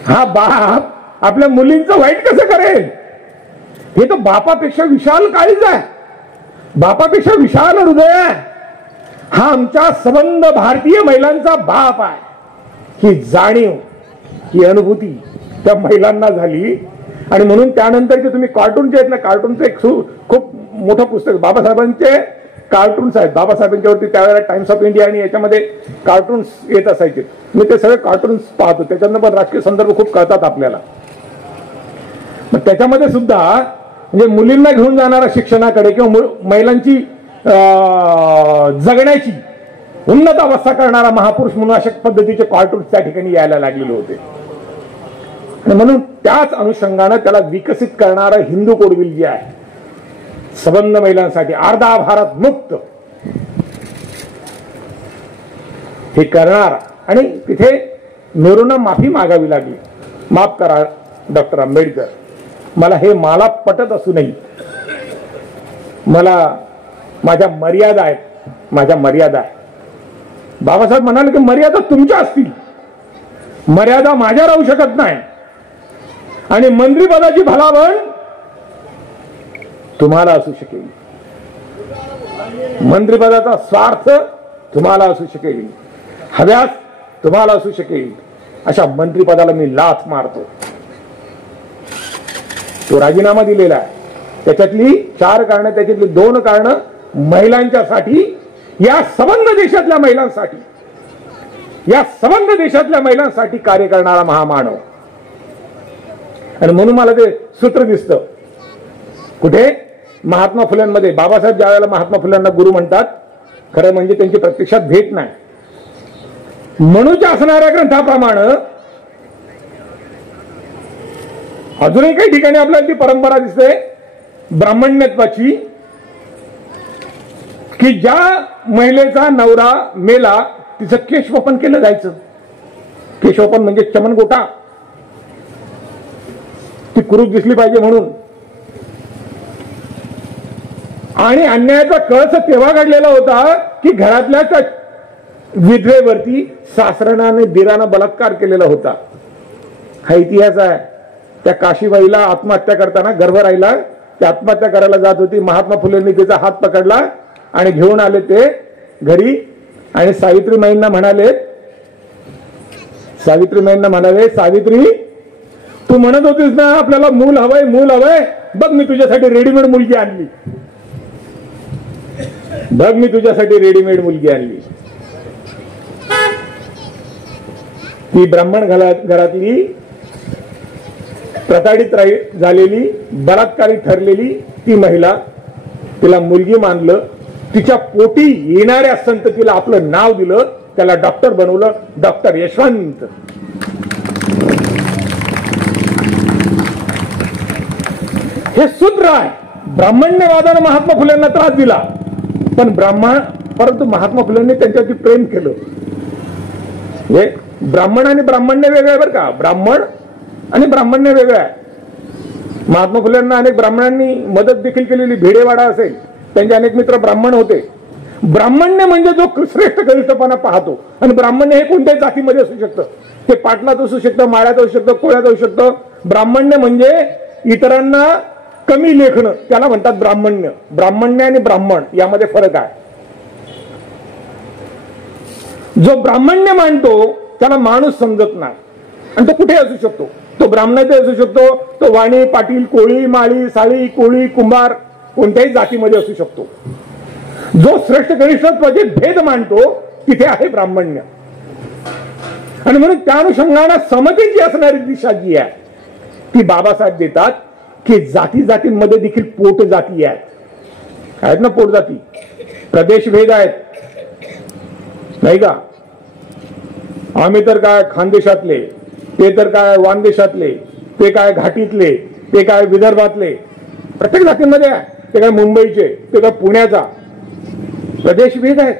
हा बाप आपल्या मुलींचं वाईट कसं करेल? हे तर बापापेक्षा विशाल काळीज आहे, बापापेक्षा विशाल हृदय आहे. हा आमच्या सबंध भारतीय महिलांचा बाप आहे. ही जाणीव, ही अनुभूती त्या महिलांना झाली. आणि म्हणून त्यानंतरचे तुम्ही कार्टून जे आहेत ना, कार्टूनचं एक खूप मोठं पुस्तक बाबासाहेबांचे कार्टून्स आहेत. बाबासाहेबांच्यावरती त्यावेळेला टाइम्स ऑफ इंडिया आणि याच्यामध्ये कार्टून्स येत असायचे. मी ते सगळे कार्टून्स पाहतो, त्याच्यातनं पण राजकीय संदर्भ खूप कळतात आपल्याला. मग त्याच्यामध्ये सुद्धा म्हणजे मुलींना घेऊन जाणारा शिक्षणाकडे किंवा महिलांची जगण्याची उन्नत अवस्था करणारा महापुरुष म्हणून अशा पद्धतीचे कार्टून्स त्या ठिकाणी यायला लागलेले होते. आणि म्हणून त्याच अनुषंगानं त्याला विकसित करणारं हिंदू कोडविल जे आहे सबंध महिलांसाठी अर्धा भारत मुक्त हे करणार. आणि तिथे नेहरूंना माफी मागावी लागली. माफ करा डॉक्टर आंबेडकर, मला पटत असूनही मला माझ्या मर्यादा आहेत, माझ्या मर्यादा आहे. बाबासाहेब म्हणाले की मर्यादा तुमच्या असतील, मर्यादा माझ्या राहू शकत नाही. आणि मंत्रीपदाची भलावण तुम्हाला असू शकेल, मंत्रिपदाचा स्वार्थ तुम्हाला असू शकेल, हव्यास तुम्हाला असू शकेल. अशा मंत्रिपदाला मी लाथ मारतो. तो राजीनामा दिलेला आहे. त्याच्यातली 4 कारणं, त्याच्यातली 2 कारणं महिलांच्यासाठी, या सबंध देशातल्या महिलांसाठी, या सबंध देशातल्या महिलांसाठी कार्य करणारा महामानव. आणि म्हणून मला ते सूत्र दिसतं कुठे, महात्मा फुल्यांमध्ये. बाबासाहेब ज्या वेळेला महात्मा फुल्यांना गुरु म्हणतात, खरं म्हणजे त्यांची प्रत्यक्षात भेट नाही. मनूच्या असणाऱ्या ग्रंथाप्रमाणे अजूनही काही ठिकाणी आपल्याला ती परंपरा दिसते ब्राह्मण्यत्वाची, की ज्या महिलेचा नवरा मेला तिचं केशवपन केलं जायचं. केशवपन म्हणजे चमनगोटा, ती कुरूप दिसली पाहिजे म्हणून. आणि अन्यायाचा कळस तेव्हा घडलेला होता की घरातल्या त्या विधवेवरती सासऱ्याने दिरानं बलात्कार केलेला होता. हा इतिहास आहे. त्या काशीबाईला आत्महत्या करताना गर्भ राहिला, ती आत्महत्या करायला जात होती. महात्मा फुलेंनी तिचा हात पकडला आणि घेऊन आले ते घरी. आणि सावित्रीमाईंना म्हणाले, सावित्री तू म्हणत होतीस ना आपल्याला मूल हवंय, मूल हवंय, बघ मी तुझ्यासाठी रेडीमेड मुलगी आणली, बघ मी तुझ्यासाठी रेडीमेड मुलगी आणली. ती ब्राह्मण घरातली प्रताडित झालेली, बलात्कारी ठरलेली ती महिला, तिला मुलगी मानलं, तिच्या पोटी येणाऱ्या संततीला आपलं नाव दिलं, त्याला डॉक्टर बनवलं, डॉक्टर यशवंत. हे सूत्र आहे. ब्राह्मण्यवादाने महात्मा फुलेंना त्रास दिला, पण परंतु महात्मा फुलेंनी त्यांच्यावरती प्रेम केलं. हे ब्राह्मण आणि ब्राह्मण्य वेगळं आहे बरं का, ब्राह्मण आणि ब्राह्मण्य वेगळं आहे. महात्मा फुलेंना अनेक ब्राह्मणांनी मदत देखील केलेली. भेडेवाडा असेल, त्यांचे अनेक मित्र ब्राह्मण होते. ब्राह्मण्य म्हणजे जो श्रेष्ठ कनिष्ठपणा पाहतो. आणि ब्राह्मण्य हे कोणत्याही जातीमध्ये असू शकतं, ते पाटलात असू शकतं, माळ्यात असू शकतं, कोळ्यात असू शकतं. ब्राह्मण्य म्हणजे इतरांना कमी लेखणं, त्याला म्हणतात ब्राह्मण्य. ब्राह्मण्य आणि ब्राह्मण यामध्ये फरक आहे. जो ब्राह्मण्य मानतो त्याला माणूस समजत नाही, आणि तो कुठे असू शकतो. तो ब्राह्मणाचे असू शकतो, तो वाणी, पाटील, कोळी, माळी, साळी, कोळी, कुंभार कोणत्याही जातीमध्ये असू शकतो. जो श्रेष्ठ कनिष्ठत्वाचे भेद मानतो तिथे आहे ब्राह्मण्य. आणि म्हणून त्या अनुषंगाने समतेची असणारी दिशा जी आहे ती बाबासाहेब देतात की जाती जातींमध्ये देखील पोट जाती आहेत ना, पोट जाती, प्रदेश भेद आहेत नाही का. आम्ही तर काय खानदेशातले, ते तर काय वानदेशातले, ते काय घाटीतले, ते काय विदर्भातले, प्रत्येक जातींमध्ये आहे. ते काय मुंबईचे, ते काय पुण्याचा, प्रदेश भेद आहेत,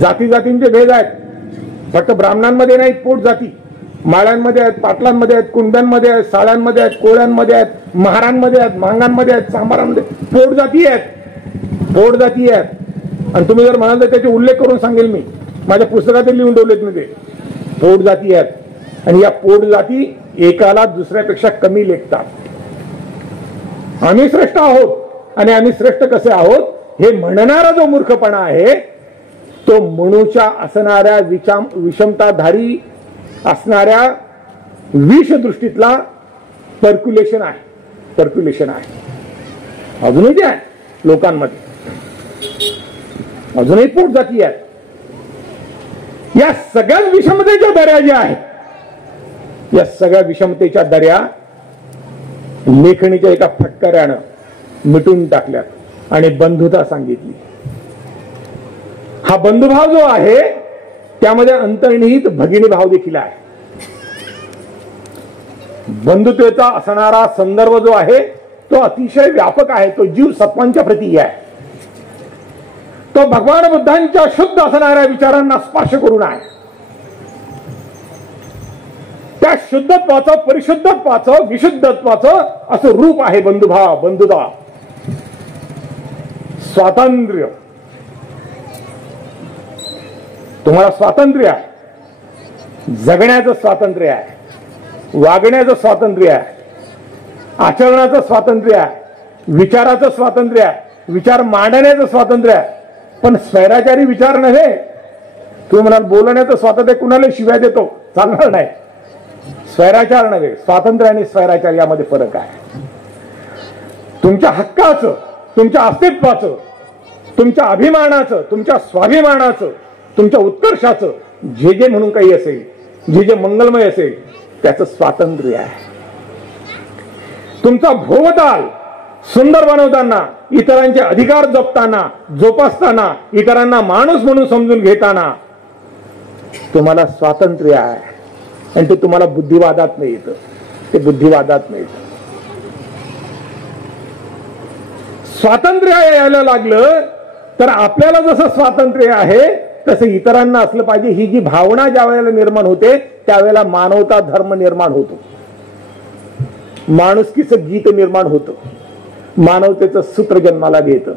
जाती जातींचे भेद आहेत. फक्त ब्राह्मणांमध्ये नाहीत पोट जाती, माळ्यांमध्ये आहेत, पाटलांमध्ये आहेत, कुंड्यांमध्ये आहेत, साळ्यांमध्ये आहेत, कोळ्यांमध्ये आहेत, महारांमध्ये आहेत, मांगांमध्ये आहेत, सांबारांमध्ये पोट जाती आहेत, पोट जाती आहेत. आणि तुम्ही जर म्हणाल तर त्याचे उल्लेख करून सांगेल मी, माझ्या पुस्तकात लिहून ठेवलेत मी ते. पोट जाती आहेत. आणि या पोट जाती एकाला दुसऱ्यापेक्षा कमी लेखतात. आम्ही श्रेष्ठ आहोत आणि आम्ही श्रेष्ठ कसे आहोत हे म्हणणारा जो मूर्खपणा आहे तो म्हणूच्या असणाऱ्या विषमताधारी असणाऱ्या विषदृष्टीतला पर्क्युलेशन आहे अजूनही आहे लोकांमध्ये, अजूनही पोटजाती आहेत. या सगळ्या विषमतेच्या दर्या ज्या आहेत, या सगळ्या विषमतेच्या दर्या लेखणीच्या एका फटकऱ्यानं मिटून टाकल्यात आणि बंधुता सांगितली. हा बंधुभाव जो आहे त्यामध्ये अंतर्निहित भगिनी भाव देखील आहे. बंधुतेचा असणारा संदर्भ जो आहे तो अतिशय व्यापक आहे. तो जीव सत्वांच्या प्रती आहे. तो भगवान बुद्धांच्या शुद्ध असणाऱ्या विचारांना स्पर्श करून आहे. त्या शुद्धत्वाचं, परिशुद्धत्वाचं, विशुद्धत्वाचं असं रूप आहे बंधुभाव, बंधुता. स्वातंत्र्य, तुम्हाला स्वातंत्र्य आहे, जगण्याचं स्वातंत्र्य आहे, वागण्याचं स्वातंत्र्य आहे, आचरणाचं स्वातंत्र्य आहे, विचाराचं स्वातंत्र्य आहे, विचार मांडण्याचं स्वातंत्र्य आहे. पण स्वैराचारी विचार नव्हे. तुम्ही म्हणाल बोलण्याचं स्वातंत्र्य कुणाला शिव्या देतो, चालणार नाही. स्वैराचार नव्हे, स्वातंत्र्य आणि स्वैराचार यामध्ये फरक आहे. तुमच्या हक्काचं, तुमच्या अस्तित्वाचं, तुमच्या अभिमानाचं, तुमच्या स्वाभिमानाचं, तुमच्या उत्कर्षाचं जे जे म्हणून काही असेल, जे जे मंगलमय असेल त्याचं स्वातंत्र्य आहे. तुमचा भोवताल सुंदर बनवताना, इतरांचे अधिकार जपताना, जोपासताना, इतरांना माणूस म्हणून समजून घेताना तुम्हाला स्वातंत्र्य आहे. आणि ते तुम्हाला बुद्धिवादात नाही येतं, ते बुद्धिवादात नाही येतं. स्वातंत्र्य यायला लागलं तर आपल्याला जसं स्वातंत्र्य आहे तसं इतरांना असलं पाहिजे. ही जी भावना ज्या वेळेला निर्माण होते त्यावेळेला मानवता धर्म निर्माण होतो, माणुसकीचं गीत निर्माण होतं, मानवतेचं सूत्र जन्माला घेतं.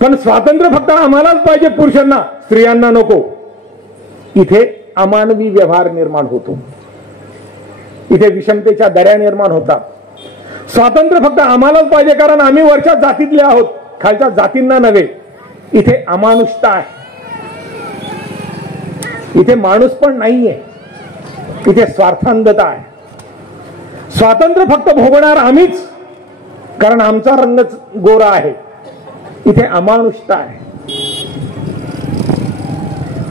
पण स्वातंत्र्य फक्त आम्हालाच पाहिजे, पुरुषांना, स्त्रियांना नको. इथे अमानवी व्यवहार निर्माण होतो, इथे विषमतेच्या दऱ्या निर्माण होतात. स्वातंत्र्य फक्त आम्हालाच पाहिजे कारण आम्ही वरच्या जातीतले आहोत, खालच्या जातींना नव्हे. इथे अमानुषता आहे, इथे माणूस पण नाहीये, इथे स्वार्थांधता आहे. स्वातंत्र्य फक्त भोगणार आम्हीच कारण आमचा रंगच गोरा आहे, इथे अमानुषता आहे.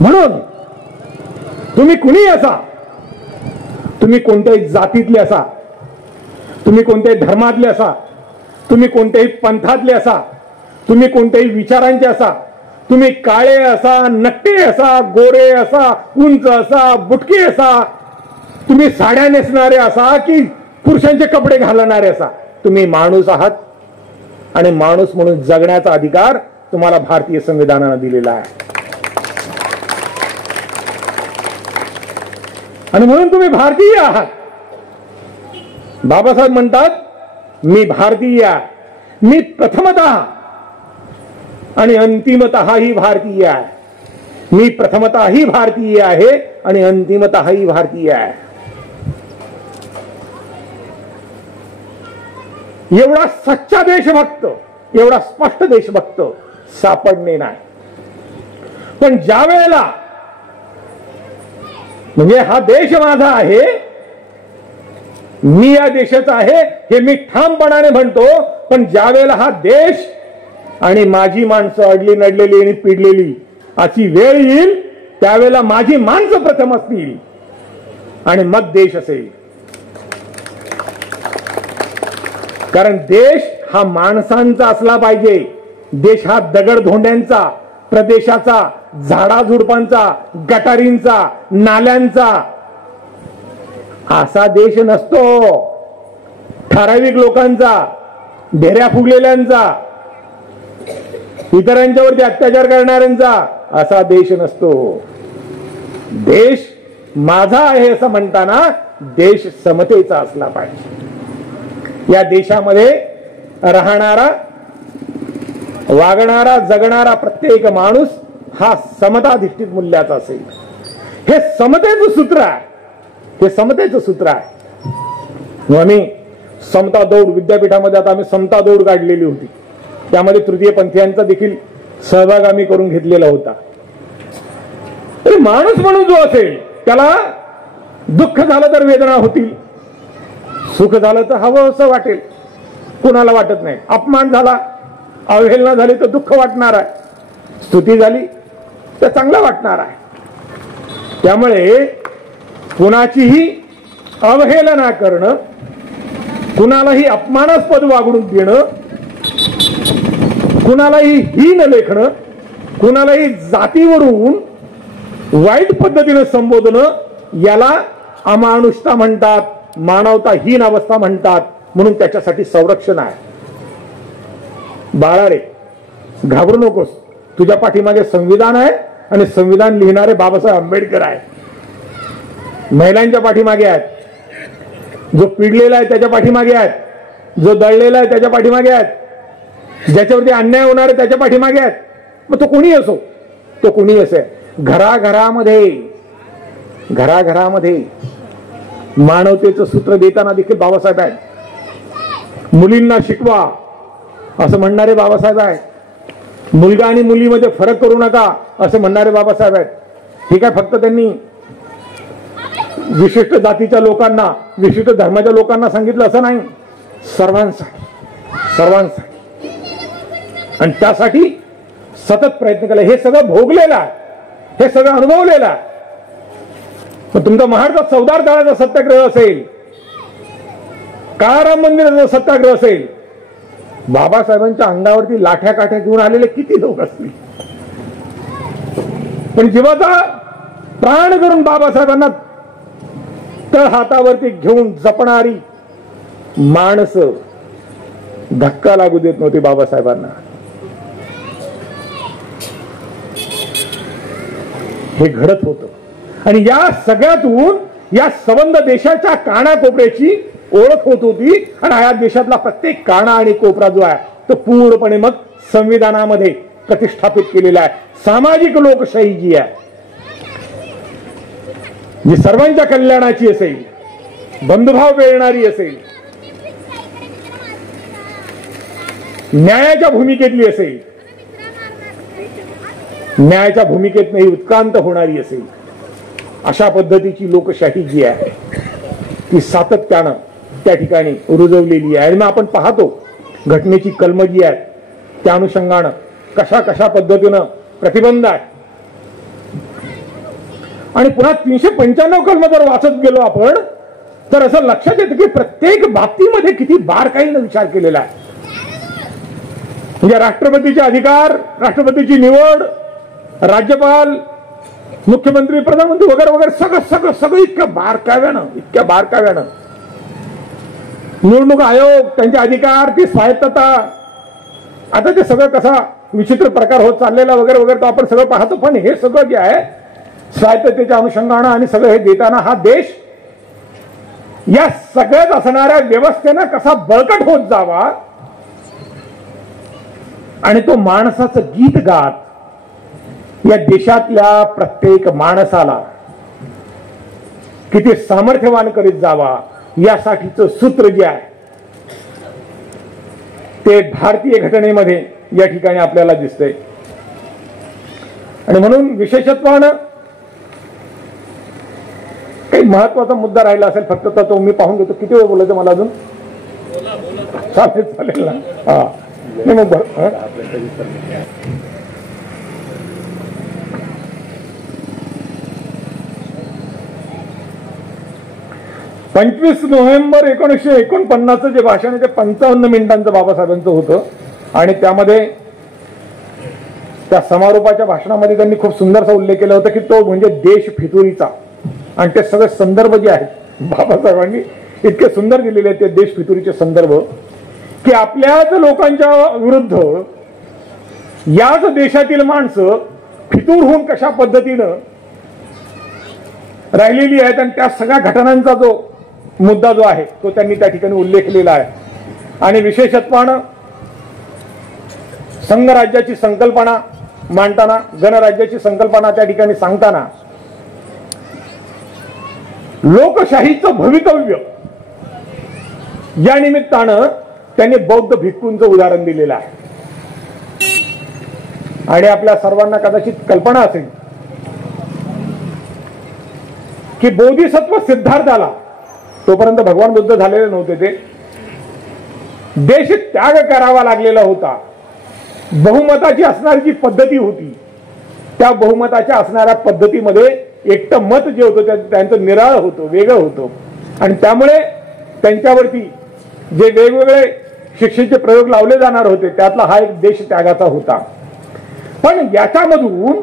म्हणून तुम्ही कुणी असा, तुम्ही कोणत्याही जातीतले असा, तुम्ही कोणत्याही धर्मातले असा, तुम्ही कोणत्याही पंथातले असा, तुम्ही कोणत्याही विचारांचे असा, तुम्ही काळे असा, नट्टे असा, गोरे असा, उंच असा, बुटके असा, तुम्ही साड्या नेसणारे असा की पुरुषांचे कपडे घालणारे असा, तुम्ही माणूस आहात आणि माणूस म्हणून जगण्याचा अधिकार तुम्हाला भारतीय संविधानाने दिलेला आहे. आणि म्हणून तुम्ही भारतीय आहात. बाबासाहेब म्हणतात मी भारतीय आहे, मी प्रथमतः आणि अंतिमतः ही भारतीय आहे. मी प्रथमतः ही भारतीय आहे आणि अंतिमतः ही भारतीय आहे. एवढा सच्चा देशभक्त, एवढा स्पष्ट देशभक्त सापडणे नाही. पण ज्या वेळेला म्हणजे हा देश माझा आहे, मी या देशाचा आहे हे मी ठामपणाने म्हणतो. पण ज्या वेळेला हा देश आणि माझी माणसं अडली नडलेली आणि पिडलेली अशी वेळ येईल त्यावेळेला माझी माणसं प्रथम असतील आणि मग देश असेल. कारण देश हा माणसांचा असला पाहिजे. देश हा दगडधोंड्यांचा, प्रदेशाचा, झाडाझुडपांचा, गटारींचा, नाल्यांचा असा देश नसतो. ठराविक लोकांचा, ढेऱ्या फुगलेल्यांचा, इतरांच्यावरती अत्याचार करणाऱ्यांचा असा देश नसतो. देश माझा आहे असं म्हणताना देश समतेचा असला पाहिजे. या देशामध्ये राहणारा, वागणारा, जगणारा प्रत्येक माणूस हा समताधिष्ठित मूल्याचा असेल. हे समतेचं सूत्र आहे, हे समतेचं सूत्र आहे. आम्ही समता दौड विद्यापीठामध्ये आता आम्ही समता दौड काढलेली होती, त्यामध्ये तृतीय पंथीयांचा देखील सहभाग आम्ही करून घेतलेला होता. तरी माणूस म्हणून जो असेल त्याला दुःख झालं तर वेदना होतील, सुख झालं तर हवं असं वाटेल, कुणाला वाटत नाही. अपमान झाला, अवहेलना झाली तर दुःख वाटणार आहे, स्तुती झाली तर चांगलं वाटणार आहे. त्यामुळे कुणाचीही अवहेलना करणं, कुणालाही अपमानास्पद वागणूक देणं, कुणालाही हीन लेखणं, कुणालाही जातीवरून वाईट पद्धतीने संबोधणं याला अमानुषता म्हणतात, मानवताहीन अवस्था म्हणतात. म्हणून त्याच्यासाठी संरक्षण आहे. बाळा रे, घाबरू नकोस, तुझ्या पाठीमागे संविधान आहे आणि संविधान लिहिणारे बाबासाहेब आंबेडकर आहे. महिलांच्या पाठीमागे आहेत, जो पिडलेला आहे त्याच्या पाठीमागे आहेत, जो दळलेला आहे त्याच्या पाठीमागे आहेत, ज्याच्यावरती अन्याय होणार आहे त्याच्या पाठीमागे आहेत. मग तो कोणी असो, तो कोणी असे, घराघरामध्ये मानवतेचं सूत्र देताना देखील बाबासाहेब आहेत. मुलींना शिकवा असं म्हणणारे बाबासाहेब आहेत. मुलगा आणि मुलीमध्ये फरक करू नका असं म्हणणारे बाबासाहेब आहेत. ठीक आहे, फक्त त्यांनी विशिष्ट जातीच्या लोकांना, विशिष्ट धर्माच्या लोकांना सांगितलं असं नाही, सर्वांसाठी. आणि त्यासाठी सतत प्रयत्न केला. हे सगळं भोगलेलं आहे, हे सगळं अनुभवलेलं आहे. पण तुमचा महाडचा चौदार तळाचा सत्याग्रह असेल, काळाराम मंदिराचा सत्याग्रह असेल, बाबासाहेबांच्या अंगावरती लाठ्या काठ्या घेऊन आलेले किती लोक असतील, पण जीवाचा प्राण करून बाबासाहेबांना तळ हातावरती घेऊन जपणारी माणसं धक्का लागू देत नव्हती बाबासाहेबांना. हे घडत होतं. आणि या सगळ्यातून या संबंध देशाच्या कानाकोपऱ्याची ओळख होत होती. आणि या देशातला प्रत्येक काना आणि कोपरा जो आहे तो पूर्णपणे मग संविधानामध्ये प्रतिष्ठापित केलेला आहे. सामाजिक लोकशाही जी आहे, जी सर्वांच्या कल्याणाची असेल, बंधुभाव वेळणारी असेल, न्यायाच्या भूमिकेतली असेल, न्यायाच्या भूमिकेतनंही उत्क्रांत होणारी असेल, अशा पद्धतीची लोकशाही जी आहे ती सातत्यानं त्या ठिकाणी रुजवलेली आहे. आणि मग आपण पाहतो घटनेची कलम जी आहे त्या अनुषंगानं कशा पद्धतीनं प्रतिबंध आहे. आणि पुन्हा 395 कलम जर वाचत गेलो आपण तर असं लक्षात येतं की प्रत्येक बाबतीमध्ये किती बारकाईनं विचार केलेला आहे. म्हणजे राष्ट्रपतीचे अधिकार, राष्ट्रपतीची निवड, राज्यपाल, मुख्यमंत्री, प्रधानमंत्री वगैरे वगैरे सगळं इतक्या बारकाव्यानं. निवडणूक आयोग, त्यांचे अधिकार, ती स्वायत्तता, आता ते सगळं कसा विचित्र प्रकार होत चाललेला वगैरे वगैरे तो आपण सगळं पाहतो. पण हे सगळं जे आहे स्वायत्ततेच्या अनुषंगानं आणि सगळं हे देताना हा देश या सगळ्यात असणाऱ्या व्यवस्थेनं कसा बळकट होत जावा आणि तो माणसाचं गीत गात या देशातल्या प्रत्येक माणसाला किती सामर्थ्यवान करीत जावा यासाठीचं सूत्र जे आहे ते भारतीय घटनेमध्ये या ठिकाणी आपल्याला दिसतंय. आणि म्हणून विशेषत्वानं काही महत्वाचा मुद्दा राहिला असेल फक्त तर तो मी पाहून घेतो. किती वेळ बोलायचं मला अजून? चालेल ना. हा नाही मग 25 नोव्हेंबर 1949 जे भाषण आहे ते 55 मिनिटांचं बाबासाहेबांचं होतं. आणि त्यामध्ये त्या समारोपाच्या भाषणामध्ये त्यांनी खूप सुंदरसा उल्लेख केला होता की तो म्हणजे देश फितुरीचा. आणि ते सगळे संदर्भ जे आहेत बाबासाहेबांनी इतके सुंदर दिलेले आहेत ते देश फितुरीचे संदर्भ की आपल्याच लोकांच्या विरुद्ध याच देशातील माणसं फितूर होऊन कशा पद्धतीनं राहिलेली आहेत. आणि त्या सगळ्या घटनांचा जो मुद्दा जो आहे तो त्यांनी त्या ठिकाणी उल्लेखलेला आहे. आणि विशेषत्वानं संघराज्याची संकल्पना मांडताना, गणराज्याची संकल्पना त्या ठिकाणी सांगताना लोकशाहीचं भवितव्य या निमित्तानं त्यांनी बौद्ध भिक्खूंचं उदाहरण दिलेलं आहे. आणि आपल्या सर्वांना कदाचित कल्पना असेल की बोधिसत्व सिद्धार्थाला, तोपर्यंत भगवान बुद्ध झालेले नव्हते, ते देश त्याग करावा लागलेला होता. बहुमताची असणारी जी पद्धती होती, त्या बहुमताच्या असणाऱ्या पद्धतीमध्ये एकटं मत जे होतं त्यांचं निराळं होतं, वेगळं होतं. आणि त्यामुळे त्यांच्यावरती जे वेगवेगळे शिक्षेचे प्रयोग लावले जाणार होते, त्यातला हा एक देश त्यागाचा होता. पण याच्यामधून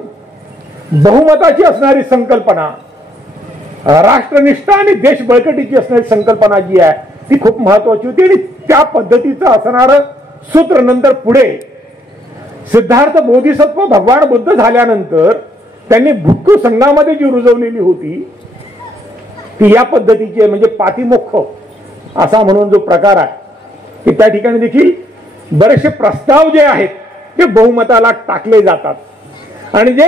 बहुमताची असणारी संकल्पना, राष्ट्रनिष्ठा आणि देश बळकटीची असणारी संकल्पना जी आहे ती खूप महत्वाची होती. आणि त्या पद्धतीचं असणारं सूत्र नंतर पुढे सिद्धार्थ बोधिसत्व भगवान बुद्ध झाल्यानंतर त्यांनी भिक्खू संघामध्ये जी रुजवलेली होती ती या पद्धतीची आहे. म्हणजे पातिमोक्ष असा म्हणून जो प्रकार आहे की त्या ठिकाणी देखील बरेचसे प्रस्ताव जे आहेत ते बहुमताला टाकले जातात. आणि जे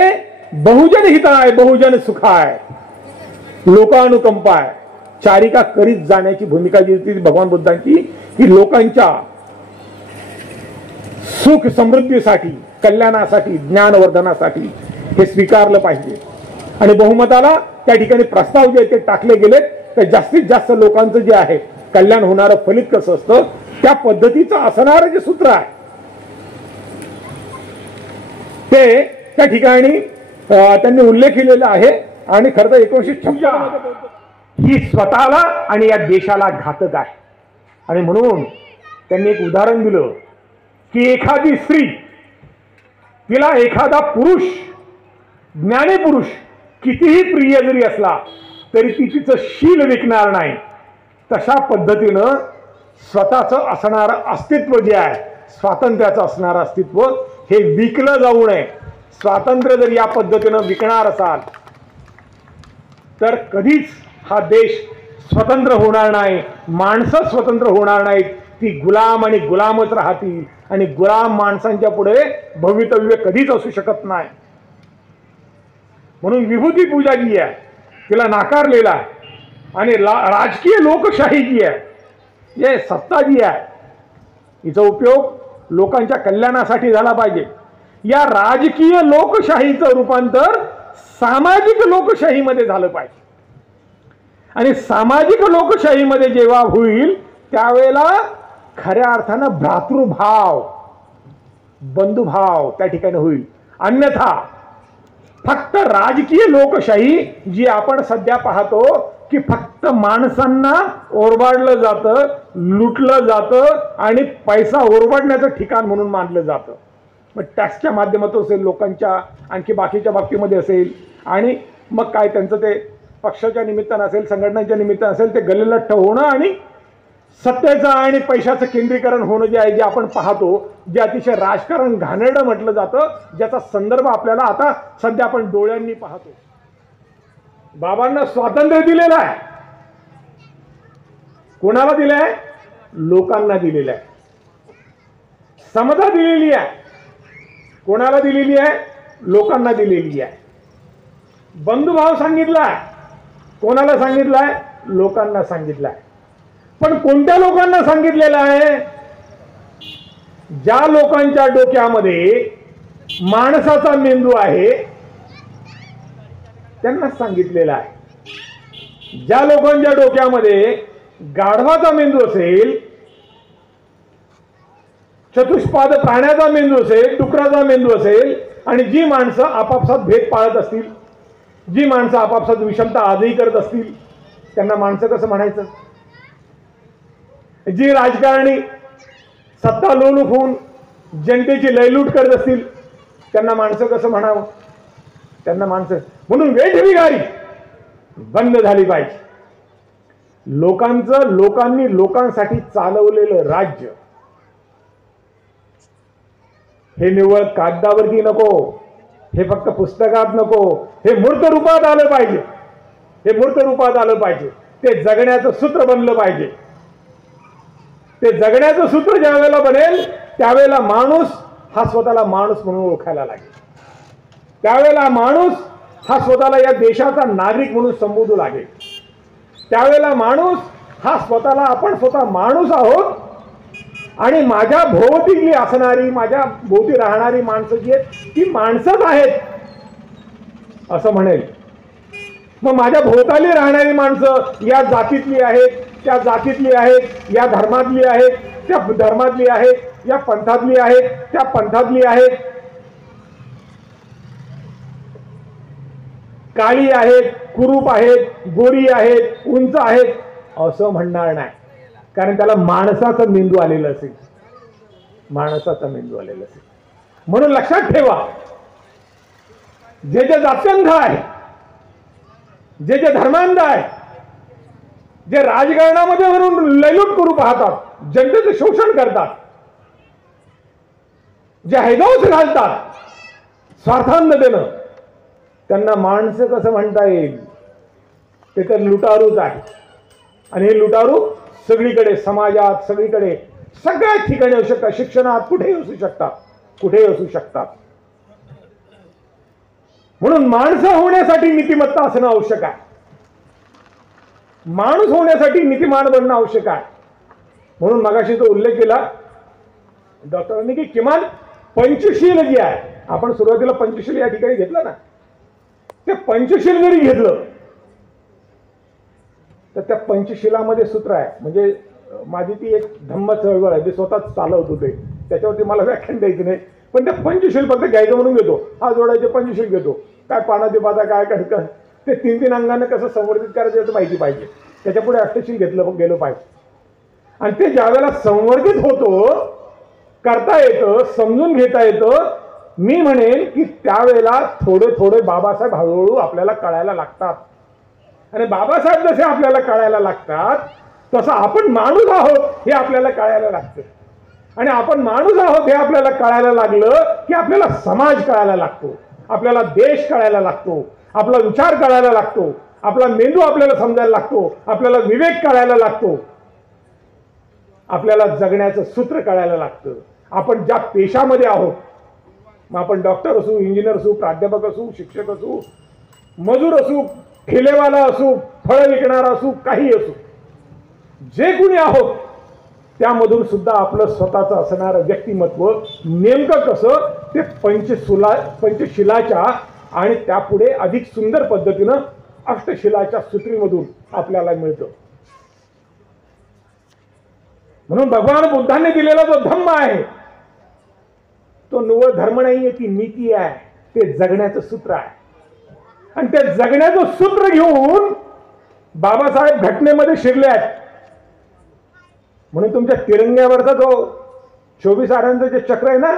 बहुजन हित आहे, बहुजन सुख आहे, लोकानुकंपा आहे, चारिका करीत जाण्याची भूमिका जी होती भगवान बुद्धांची, की लोकांच्या सुख समृद्धीसाठी, कल्याणासाठी, ज्ञानवर्धनासाठी हे स्वीकारलं पाहिजे. आणि बहुमताला त्या ठिकाणी प्रस्ताव जे ते टाकले गेलेत तर जास्तीत जास्त लोकांचं जे आहे कल्याण होणारं फलित कसं असतं त्या पद्धतीचं असणारं जे सूत्र आहे ते त्या ठिकाणी त्यांनी उल्लेख केलेला आहे. आणि खरं तर 1956 ही स्वतःला आणि या देशाला घातक आहे. आणि म्हणून त्यांनी एक उदाहरण दिलं की एखादी स्त्री, तिला एखादा पुरुष, ज्ञानी पुरुष कितीही प्रिय जरी असला तरी ती तिचं शील विकणार नाही. तशा पद्धतीनं स्वतःचं असणारं अस्तित्व जे आहे, स्वातंत्र्याचं असणारं अस्तित्व हे विकलं जाऊ नये. स्वातंत्र्य जर या पद्धतीनं विकणार असाल तर कधीच हा देश स्वतंत्र होणार नाही, माणसं स्वतंत्र होणार नाहीत. ती गुलाम आणि गुलामच राहतील. आणि गुलाम माणसांच्या पुढे भवितव्य कधीच असू शकत नाही. म्हणून विभूती पूजा जी आहे तिला नाकारलेला आहे. आणि राजकीय लोकशाही जी आहे, जे सत्ता जी आहे, हिचा उपयोग लोकांच्या कल्याणासाठी झाला पाहिजे. या राजकीय लोकशाहीचं रूपांतर सामाजिक लोकशाहीमध्ये झालं पाहिजे. आणि सामाजिक लोकशाहीमध्ये जेव्हा होईल त्यावेळेला खऱ्या अर्थानं भ्रातृभाव, बंधुभाव त्या ठिकाणी होईल. अन्यथा फक्त राजकीय लोकशाही जी आपण सध्या पाहतो की फक्त माणसांना ओरबाडलं जातं, लुटलं जातं आणि पैसा ओरबाडण्याचं ठिकाण म्हणून मानलं जातं. मग टॅक्सच्या माध्यमातून असेल, लोकांच्या आणखी बाकीच्या बाबतीमध्ये असेल, आणि मग काय त्यांचं ते पक्षाच्या निमित्तानं असेल, संघटनांच्या निमित्तानं असेल, ते गल्लट्ट होणं आणि सत्तेचं आणि पैशाचं केंद्रीकरण होणं जे आहे, जे आपण पाहतो, जे अतिशय राजकारण घाणेरडं म्हटलं जातं, ज्याचा संदर्भ आपल्याला आता सध्या आपण डोळ्यांनी पाहतो. बाबांना स्वातंत्र्य दिलेलं आहे. कोणाला दिलंय? लोकांना दिलेलं आहे. समता दिलेली आहे. कोणाला दिलेली आहे? लोकांना दिलेली आहे. बंधुभाव सांगितलाय. कोणाला सांगितलाय? लोकांना सांगितलाय. पण कोणत्या लोकांना सांगितलेलं आहे? ज्या लोकांच्या डोक्यामध्ये माणसाचा मेंदू आहे त्यांना सांगितलेलं आहे. ज्या लोकांच्या डोक्यामध्ये गाढवाचा मेंदू असेल, चतुष्पाद प्राण्याचा मेंदू असेल, डुकराचा मेंदू असेल, आणि जी माणसं आपापसात भेद पाळत असतील, जी माणसं आपापसात विषमता आजही करत असतील, त्यांना माणसं कसं म्हणायचं? जी राजकारणी सत्ता लोलूप होऊन जनतेची लयलूट करत असतील त्यांना माणसं कसं म्हणावं? त्यांना माणसं. म्हणून वेठबिगारी बंद झाली पाहिजे. लोकांनी लोकांसाठी चालवलेलं राज्य हे निव्वळ कागदावरती नको, हे फक्त पुस्तकात नको, हे मूर्त रूपात आलं पाहिजे. हे मूर्त रूपात आलं पाहिजे. ते जगण्याचं सूत्र बनलं पाहिजे. ते जगण्याचं सूत्र ज्या वेळेला बनेल त्यावेळेला माणूस हा स्वतःला माणूस म्हणून ओळखायला लागेल. त्यावेळेला माणूस हा स्वतःला या देशाचा नागरिक म्हणून संबोधू लागेल. त्यावेळेला माणूस हा स्वतःला आपण स्वतः माणूस आहोत आणि माझ्या भोवतीतली असणारी माझ्या भोवती राहणारी माणसं जी आहेत ती माणसंच आहेत असं म्हणेल. मग माझ्या भोवताली राहणारी माणसं या जातीतली आहेत, त्या जातीतली आहेत, या धर्मातली आहेत, त्या धर्मातली आहेत, या पंथातली आहेत, त्या पंथातली आहेत, काळी आहेत, कुरूप आहेत, गोरी आहेत, उंच आहेत असं म्हणणार नाही. कारण त्याला माणसाचा मेंदू आलेला असेल, माणसाचा मेंदू आलेला असेल. म्हणून लक्षात ठेवा, जे जे जात्यंध आहे, जे जे धर्मांध आहे, जे राजकारणामध्ये म्हणून लयलूट करू पाहतात, जनतेचं शोषण करतात, जे हैदौस घालतात स्वार्थांधतेनं, त्यांना माणसं कसं म्हणता येईल? ते तर लुटारूच आहे. आणि हे लुटारू सगळीकडे, समाजात, सगळीकडे, सगळ्या ठिकाणी असू शकतात. शिक्षणात कुठेही असू शकतात, कुठेही असू शकतात. म्हणून माणसं होण्यासाठी नीतिमत्ता असणं आवश्यक आहे. माणूस होण्यासाठी नीतिमान बनणं आवश्यक आहे. म्हणून मगाशी तो उल्लेख केला डॉक्टरांनी की किमान पंचशील जे आहे, आपण सुरुवातीला पंचशील या ठिकाणी घेतलं ना, ते पंचशील जरी घेतलं तर त्या पंचशिलामध्ये सूत्र आहे. म्हणजे माझी ती एक धम्म चळवळ आहे, जे स्वतःच चालवत होते, त्याच्यावरती मला व्याख्यान द्यायचं नाही, पण त्या पंचशील फक्त घ्यायचं म्हणून घेतो. हा जोडायचे पंचशील घेतो. काय पानाची बाधा, काय काय ते 3-3 अंगानं कसं संवर्धित करायचं याचं माहिती पाहिजे. त्याच्यापुढे अष्टशील घेतलं गेलो पाहिजे. आणि ते ज्यावेळेला संवर्धित होतो, करता येतं, समजून घेता येतं, मी म्हणेन की त्यावेळेला थोडे थोडे बाबासाहेब हळूहळू आपल्याला कळायला लागतात. आणि बाबासाहेब जसे आपल्याला कळायला लागतात तसं आपण माणूस आहोत हे आपल्याला कळायला लागतं. आणि आपण माणूस आहोत हे आपल्याला कळायला लागलं की आपल्याला समाज कळायला लागतो, आपल्याला देश कळायला लागतो, आपला विचार कळायला लागतो, आपला मेंदू आपल्याला समजायला लागतो, आपल्याला विवेक कळायला लागतो, आपल्याला जगण्याचं सूत्र कळायला लागतं. आपण ज्या पेशामध्ये आहोत, मग आपण डॉक्टर असू, इंजिनियर असू, प्राध्यापक असू, शिक्षक असू, मजूर असू, ठेलेवाला असू, फळं विकणारा असू, काही असू, जे कुणी आहोत त्यामधून सुद्धा आपलं स्वतःचं असणारं व्यक्तिमत्व नेमकं कसं ते पंचशिलाच्या आणि त्यापुढे अधिक सुंदर पद्धतीनं अष्टशिलाच्या सूत्रीमधून आपल्याला मिळतं. म्हणून भगवान बुद्धांनी दिलेला जो धम्म आहे तो निव्वळ धर्म नाहीये, ती नीती आहे, ते जगण्याचं सूत्र आहे. आणि ते जगण्याचं सूत्र घेऊन बाबासाहेब घटनेमध्ये शिरले आहेत. म्हणून तुमच्या तिरंग्यावरचा जो 24 आऱ्यांचं जे चक्र आहे ना,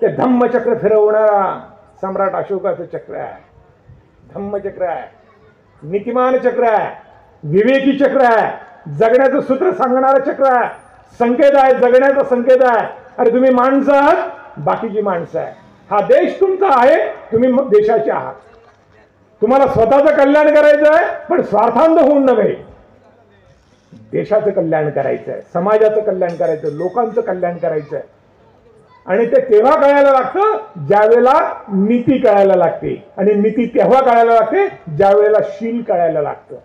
ते धम्मचक्र फिरवणारा सम्राट अशोकाचं चक्र आहे, धम्मचक्र आहे, नीतिमान चक्र आहे, विवेकी चक्र आहे, जगण्याचं सूत्र सांगणारं चक्र आहे, संकेत आहे, जगण्याचा संकेत आहे. अरे तुम्ही माणसं आहात, बाकीची माणसं आहे. हा देश तुमचा आहे, तुम्ही देशाचे आहात. तुम्हाला स्वतःचं कल्याण करायचं आहे, पण स्वार्थांध होऊन नव्हे, देशाचं कल्याण करायचं आहे, समाजाचं कल्याण करायचं, लोकांचं कल्याण करायचं आहे. आणि ते तेव्हा कळायला लागतं ज्यावेळेला नीती कळायला लागते. आणि नीती तेव्हा कळायला लागते ज्यावेळेला शील कळायला लागतं.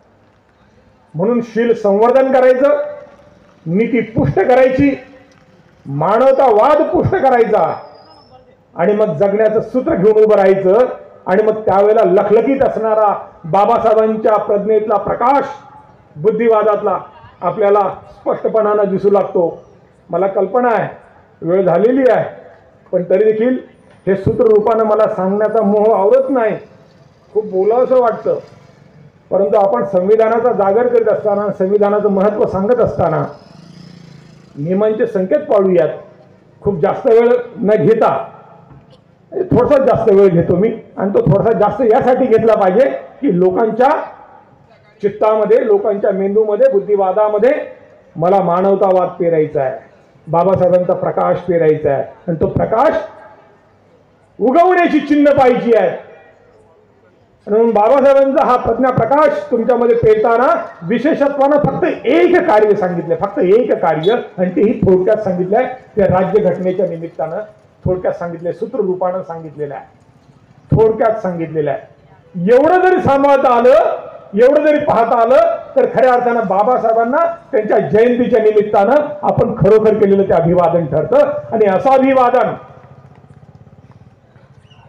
म्हणून शील संवर्धन करायचं, नीती पुष्ट करायची, मानवतावाद पुष्ट करायचा, आणि मग जगण्याचं सूत्र घेऊन उभं राहायचं. आणि मग त्यावेळेला लखलखीत असणारा बाबासाहेबांच्या प्रज्ञेतला प्रकाश, बुद्धिवादातला आपल्याला स्पष्टपणानं दिसू लागतो. मला कल्पना आहे वेळ झालेली आहे, पण तरी देखील हे सूत्र रूपानं मला सांगण्याचा मोह आवरत नाही. खूप बोलावंसं वाटतं, परंतु आपण संविधानाचा जागर करीत असताना, संविधानाचं महत्त्व सांगत असताना नियमांचे संकेत पाळूयात. खूप जास्त वेळ न घेता, थोडासा जास्त वेळ घेतो मी, आणि तो थोडासा जास्त यासाठी घेतला पाहिजे की लोकांच्या चित्तामध्ये, लोकांच्या मेंदूमध्ये, बुद्धिवादामध्ये मला मानवतावाद पेरायचा आहे, बाबासाहेबांचा प्रकाश पेरायचा आहे. आणि तो प्रकाश उगवण्याची चिन्ह पाहिजे आहे. म्हणून बाबासाहेबांचा हा प्रज्ञा प्रकाश तुमच्यामध्ये पेरताना विशेषत्वानं फक्त एक कार्य सांगितलं, फक्त एक कार्य, आणि तेही थोडक्यात सांगितलंय. ते राज्यघटनेच्या निमित्तानं थोडक्यात सांगितलंय, सूत्र रूपानं सांगितलेलं आहे, थोडक्यात सांगितलेलं आहे. एवढं जरी सांभाळता आलं, एवढं जरी पाहता आलं तर खऱ्या अर्थानं बाबासाहेबांना त्यांच्या जयंतीच्या निमित्तानं आपण खरोखर केलेलं ते अभिवादन ठरतं. आणि असं अभिवादन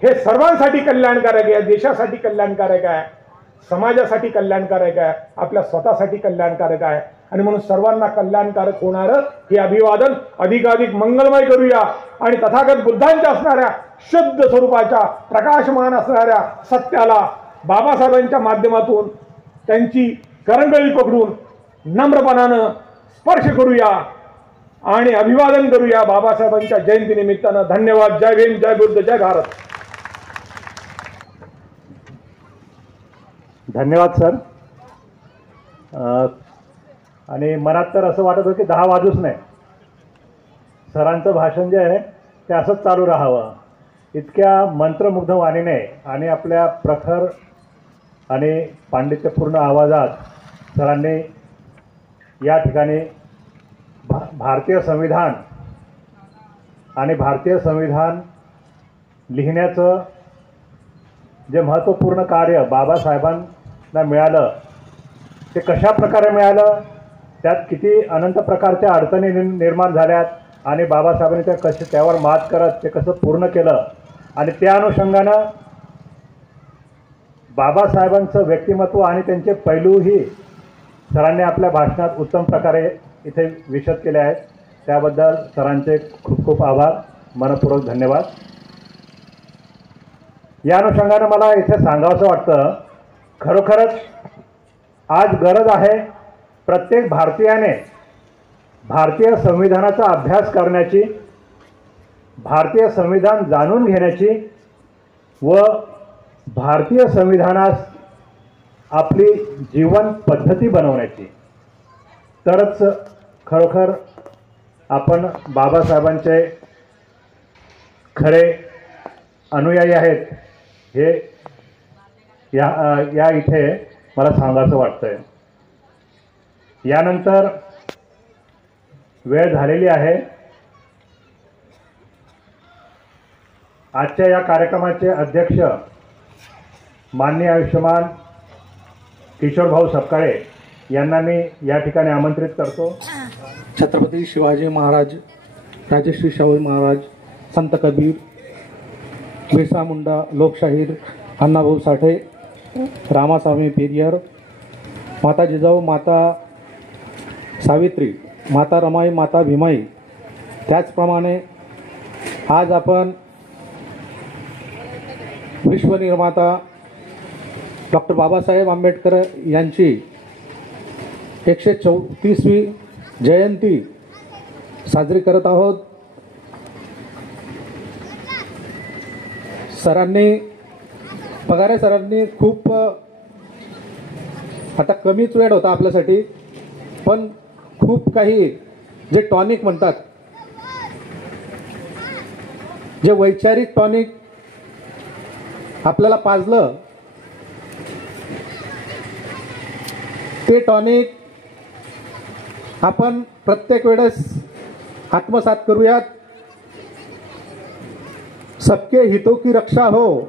हे सर्वांसाठी कल्याणकारक आहे, देशासाठी कल्याणकारक आहे, समाजासाठी कल्याणकारक आहे, आपल्या स्वतःसाठी कल्याणकारक आहे. आणि म्हणून सर्वांना कल्याणकारक होणारं हे अभिवादन अधिकाधिक मंगलमय करूया. आणि तथागत बुद्धांच्या असणाऱ्या शुद्ध स्वरूपाच्या प्रकाशमान असणाऱ्या सत्याला बाबासाहेबांच्या माध्यमातून त्यांची करंगळी पकडून नम्रपणानं स्पर्श करूया आणि अभिवादन करूया बाबासाहेबांच्या जयंतीनिमित्तानं. धन्यवाद. जय भीम, जय बुद्ध, जय भारत. धन्यवाद सर. आणि मनात तर असं वाटत होतं की 10 वाजूच नाही, सरांचं भाषण जे आहे ते असंच चालू राहावं. इतक्या मंत्रमुग्ध वाणीने आणि आपल्या प्रखर आणि पांडित्यपूर्ण आवाजात सरांनी या ठिकाणी भारतीय संविधान आणि भारतीय संविधान लिहिण्याचं जे महत्त्वपूर्ण कार्य बाबासाहेबांना मिळालं ते कशा प्रकारे मिळालं, त्यात किती अनंत प्रकारच्या अडचणी निर्माण झाल्यात आणि बाबासाहेबांनी त्यावर मात करत ते कसं पूर्ण केलं. आणि त्या अनुषंगानं बाबासाहेबांचं व्यक्तिमत्व आणि त्यांचे पैलूही सरांनी आपल्या भाषणात उत्तम प्रकारे इथे विशद केले आहेत. त्याबद्दल सरांचे खूप खूप आभार, मनपूर्वक धन्यवाद. या अनुषंगानं मला इथे सांगावंसं वाटतं, खरोखरच आज गरज आहे प्रत्येक भारतीयाने भारतीय संविधानाचा अभ्यास करण्याची, भारतीय संविधान जाणून घेण्याची व भारतीय संविधानास आपली जीवन पद्धती बनवण्याची. तरच खरोखर आपण बाबासाहेबांचे खरे अनुयायी आहेत हे या इथे मला सांगायचं वाटतंय. यानंतर वेळ झालेली आहे. आजच्या या कार्यक्रमाचे अध्यक्ष माननीय आयुष्यमान किशोरभाऊ सपकाळे यांना मी या ठिकाणी आमंत्रित करतो. छत्रपती शिवाजी महाराज, राजश्री शाहू महाराज, संत कबीर, बिरसा मुंडा, लोकशाहीर अण्णाभाऊ साठे, रामास्वामी पेरियर, माता जिजाऊ, माता सावित्री, माता रमाई, माता भीमाई, त्याचप्रमाणे आज आपण विश्वनिर्माता डॉक्टर बाबासाहेब आंबेडकर यांची 134वी जयंती साजरी करत आहोत. पगारे सरांनी खूप आता कमीच वेळ होता आपल्यासाठी, पण खूप काही जे टॉनिक म्हणतात, जे वैचारिक टॉनिक आपल्याला पाजलं, ते टॉनिक आपण प्रत्येक वेळेस आत्मसात करूयात. सबके हितों की रक्षा हो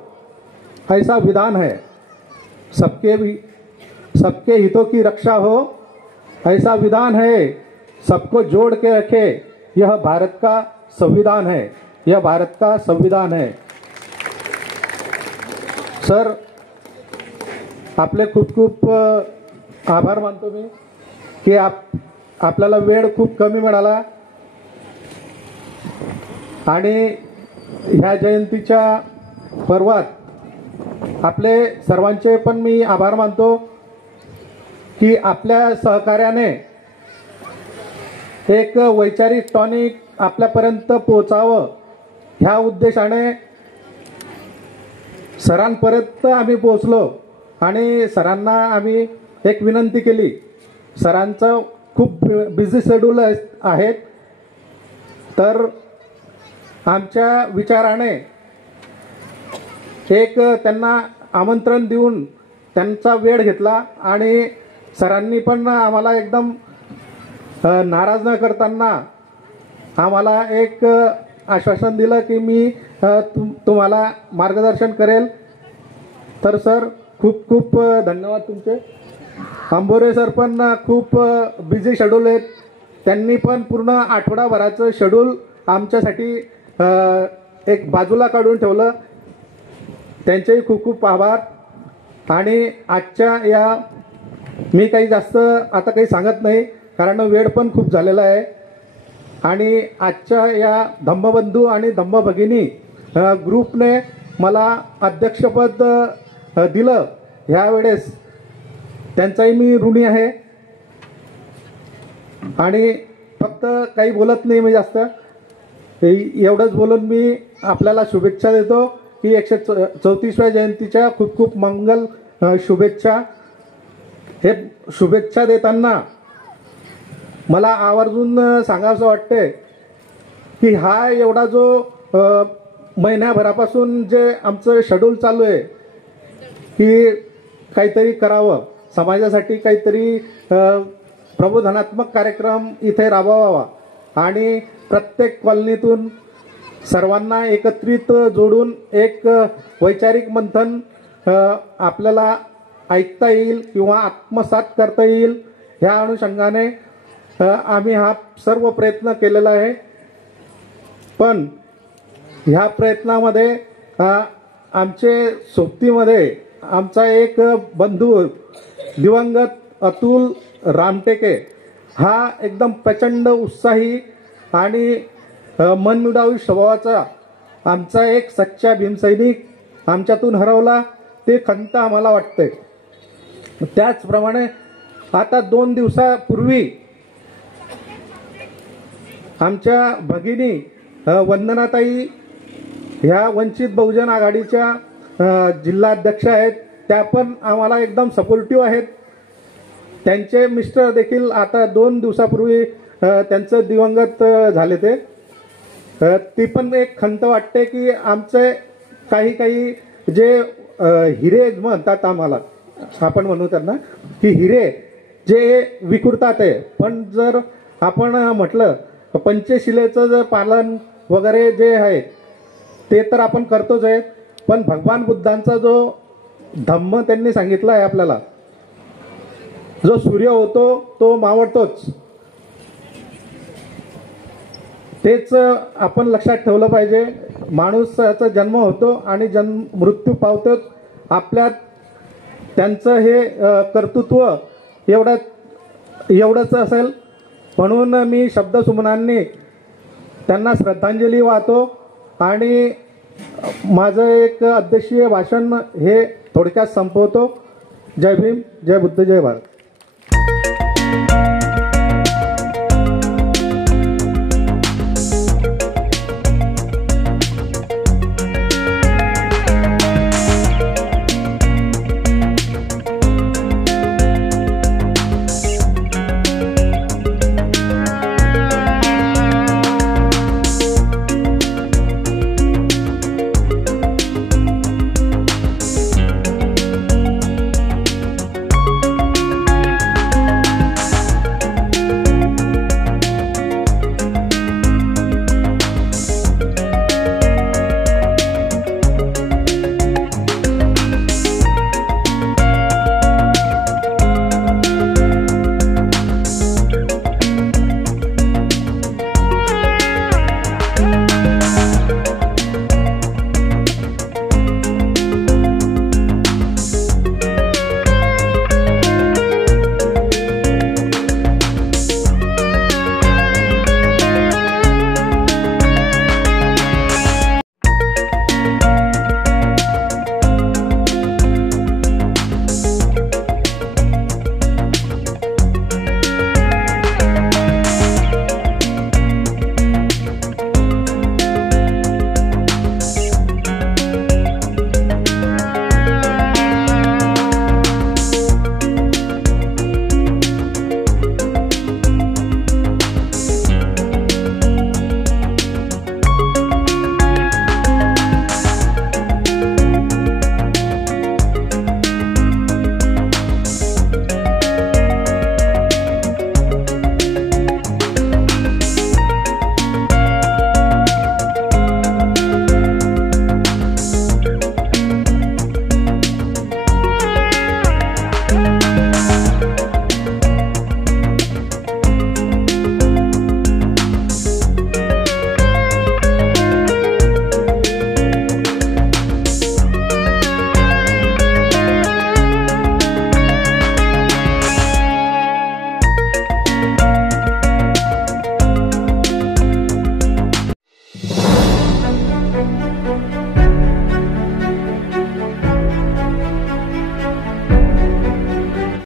ऐसा विधान है, सबके हितों की रक्षा हो ऐसा विधान है, सबको जोड़ के रखे यह भारत का संविधान है, यह भारत का संविधान है. सर, आपले खूप खूप आभार मानतो मी की आपल्याला वेळ खूप कमी मिळाला आणि ह्या जयंतीच्या पर्वात आपले सर्वांचे पण मी आभार मानतो की आपल्या सहकार्याने एक वैचारिक टॉनिक आपल्यापर्यंत पोहोचावं ह्या उद्देशाने सरांपर्यंत आम्ही पोहोचलो. आणि सरांना आम्ही एक विनंती केली. सरांचं खूप बिझी शेड्यूल आहे, तर आमच्या विचाराने एक त्यांना आमंत्रण देऊन त्यांचा वेळ घेतला आणि सरांनी पण आम्हाला एकदम नाराज न करताना आम्हाला एक आश्वासन दिलं की मी तुम्हाला मार्गदर्शन करेल. तर सर, खूप खूप धन्यवाद तुमचे. आंबोरे सर पण खूप बिझी शेड्यूल आहेत. त्यांनी पण पूर्ण आठवडाभराचं शेड्यूल आमच्यासाठी एक बाजूला काढून ठेवलं. त्यांचेही खूप खूप आभार. आणि आजच्या या मी काही जास्त आता काही सांगत नाही कारण वेळ पण खूप झालेला आहे. आणि आजच्या या धम्मबंधू आणि धम्मभगिनी ग्रुपने मला अध्यक्षपद दिलं ह्यावेळेस त्यांचाही मी ऋणी आहे. आणि फक्त काही बोलत नाही मी जास्त, एवढंच बोलून मी आपल्याला शुभेच्छा देतो की 134व्या जयंतीच्या खूप खूप मंगल शुभेच्छा. हे शुभेच्छा देताना मला आवर्जून सांगावंसं वाटते की हा एवढा जो महिन्याभरापासून जे आमचं शेड्यूल चालू आहे की काहीतरी करावं समाजासाठी, काहीतरी प्रबोधनात्मक कार्यक्रम इथे राबवावा आणि प्रत्येक कॉलनीतून सर्वांना एकत्रित जोडून एक वैचारिक मंथन आपल्याला ऐकता येईल किंवा आत्मसात करता येईल ह्या अनुषंगाने आम्ही हा सर्व प्रयत्न केलेला आहे. पण ह्या प्रयत्नामध्ये आमचे सोबतीमध्ये आमचा एक बंधू दिवंगत अतुल रामटेके हा एकदम प्रचंड उत्साही आणि मनमिळावू स्वभावाचा आमचा एक सच्चा भीमसैनिक आमच्यातून हरवला. ते खंत आम्हाला वाटते. त्याचप्रमाणे आता 2 दिवसापूर्वी आमच्या भगिनी वंदनाताई ह्या वंचित बहुजन आघाडीच्या जिल्हा अध्यक्ष आहेत. त्या पण आम्हाला एकदम सपोर्टिव्ह आहेत. त्यांचे मिस्टर देखील आता 2 दिवसापूर्वी त्यांचं दिवंगत झाले. ती पण एक खंत वाटते की आमचे काही काही जे हिरे म्हणतात आम्हाला, आपण म्हणू त्यांना की हिरे जे विखुरतात आहे. पण जर आपण म्हटलं पंचशिलेचं जर पालन वगैरे जे आहे ते तर आपण करतोच आहे. पण भगवान बुद्धांचा जो धम्म त्यांनी सांगितला आहे आपल्याला, जो सूर्य होतो तो मावळतोच, तेच आपण लक्षात ठेवलं पाहिजे. माणूसाचा जन्म होतो आणि मृत्यू पावतोच. आपल्यात त्यांचं हे कर्तृत्व एवढंच असेल. म्हणून मी शब्दसुमनांनी त्यांना श्रद्धांजली वाहतो आणि माझं एक अध्यक्षीय भाषण हे थोडक्यात संपवतो. जय भीम, जय बुद्ध, जय भारत.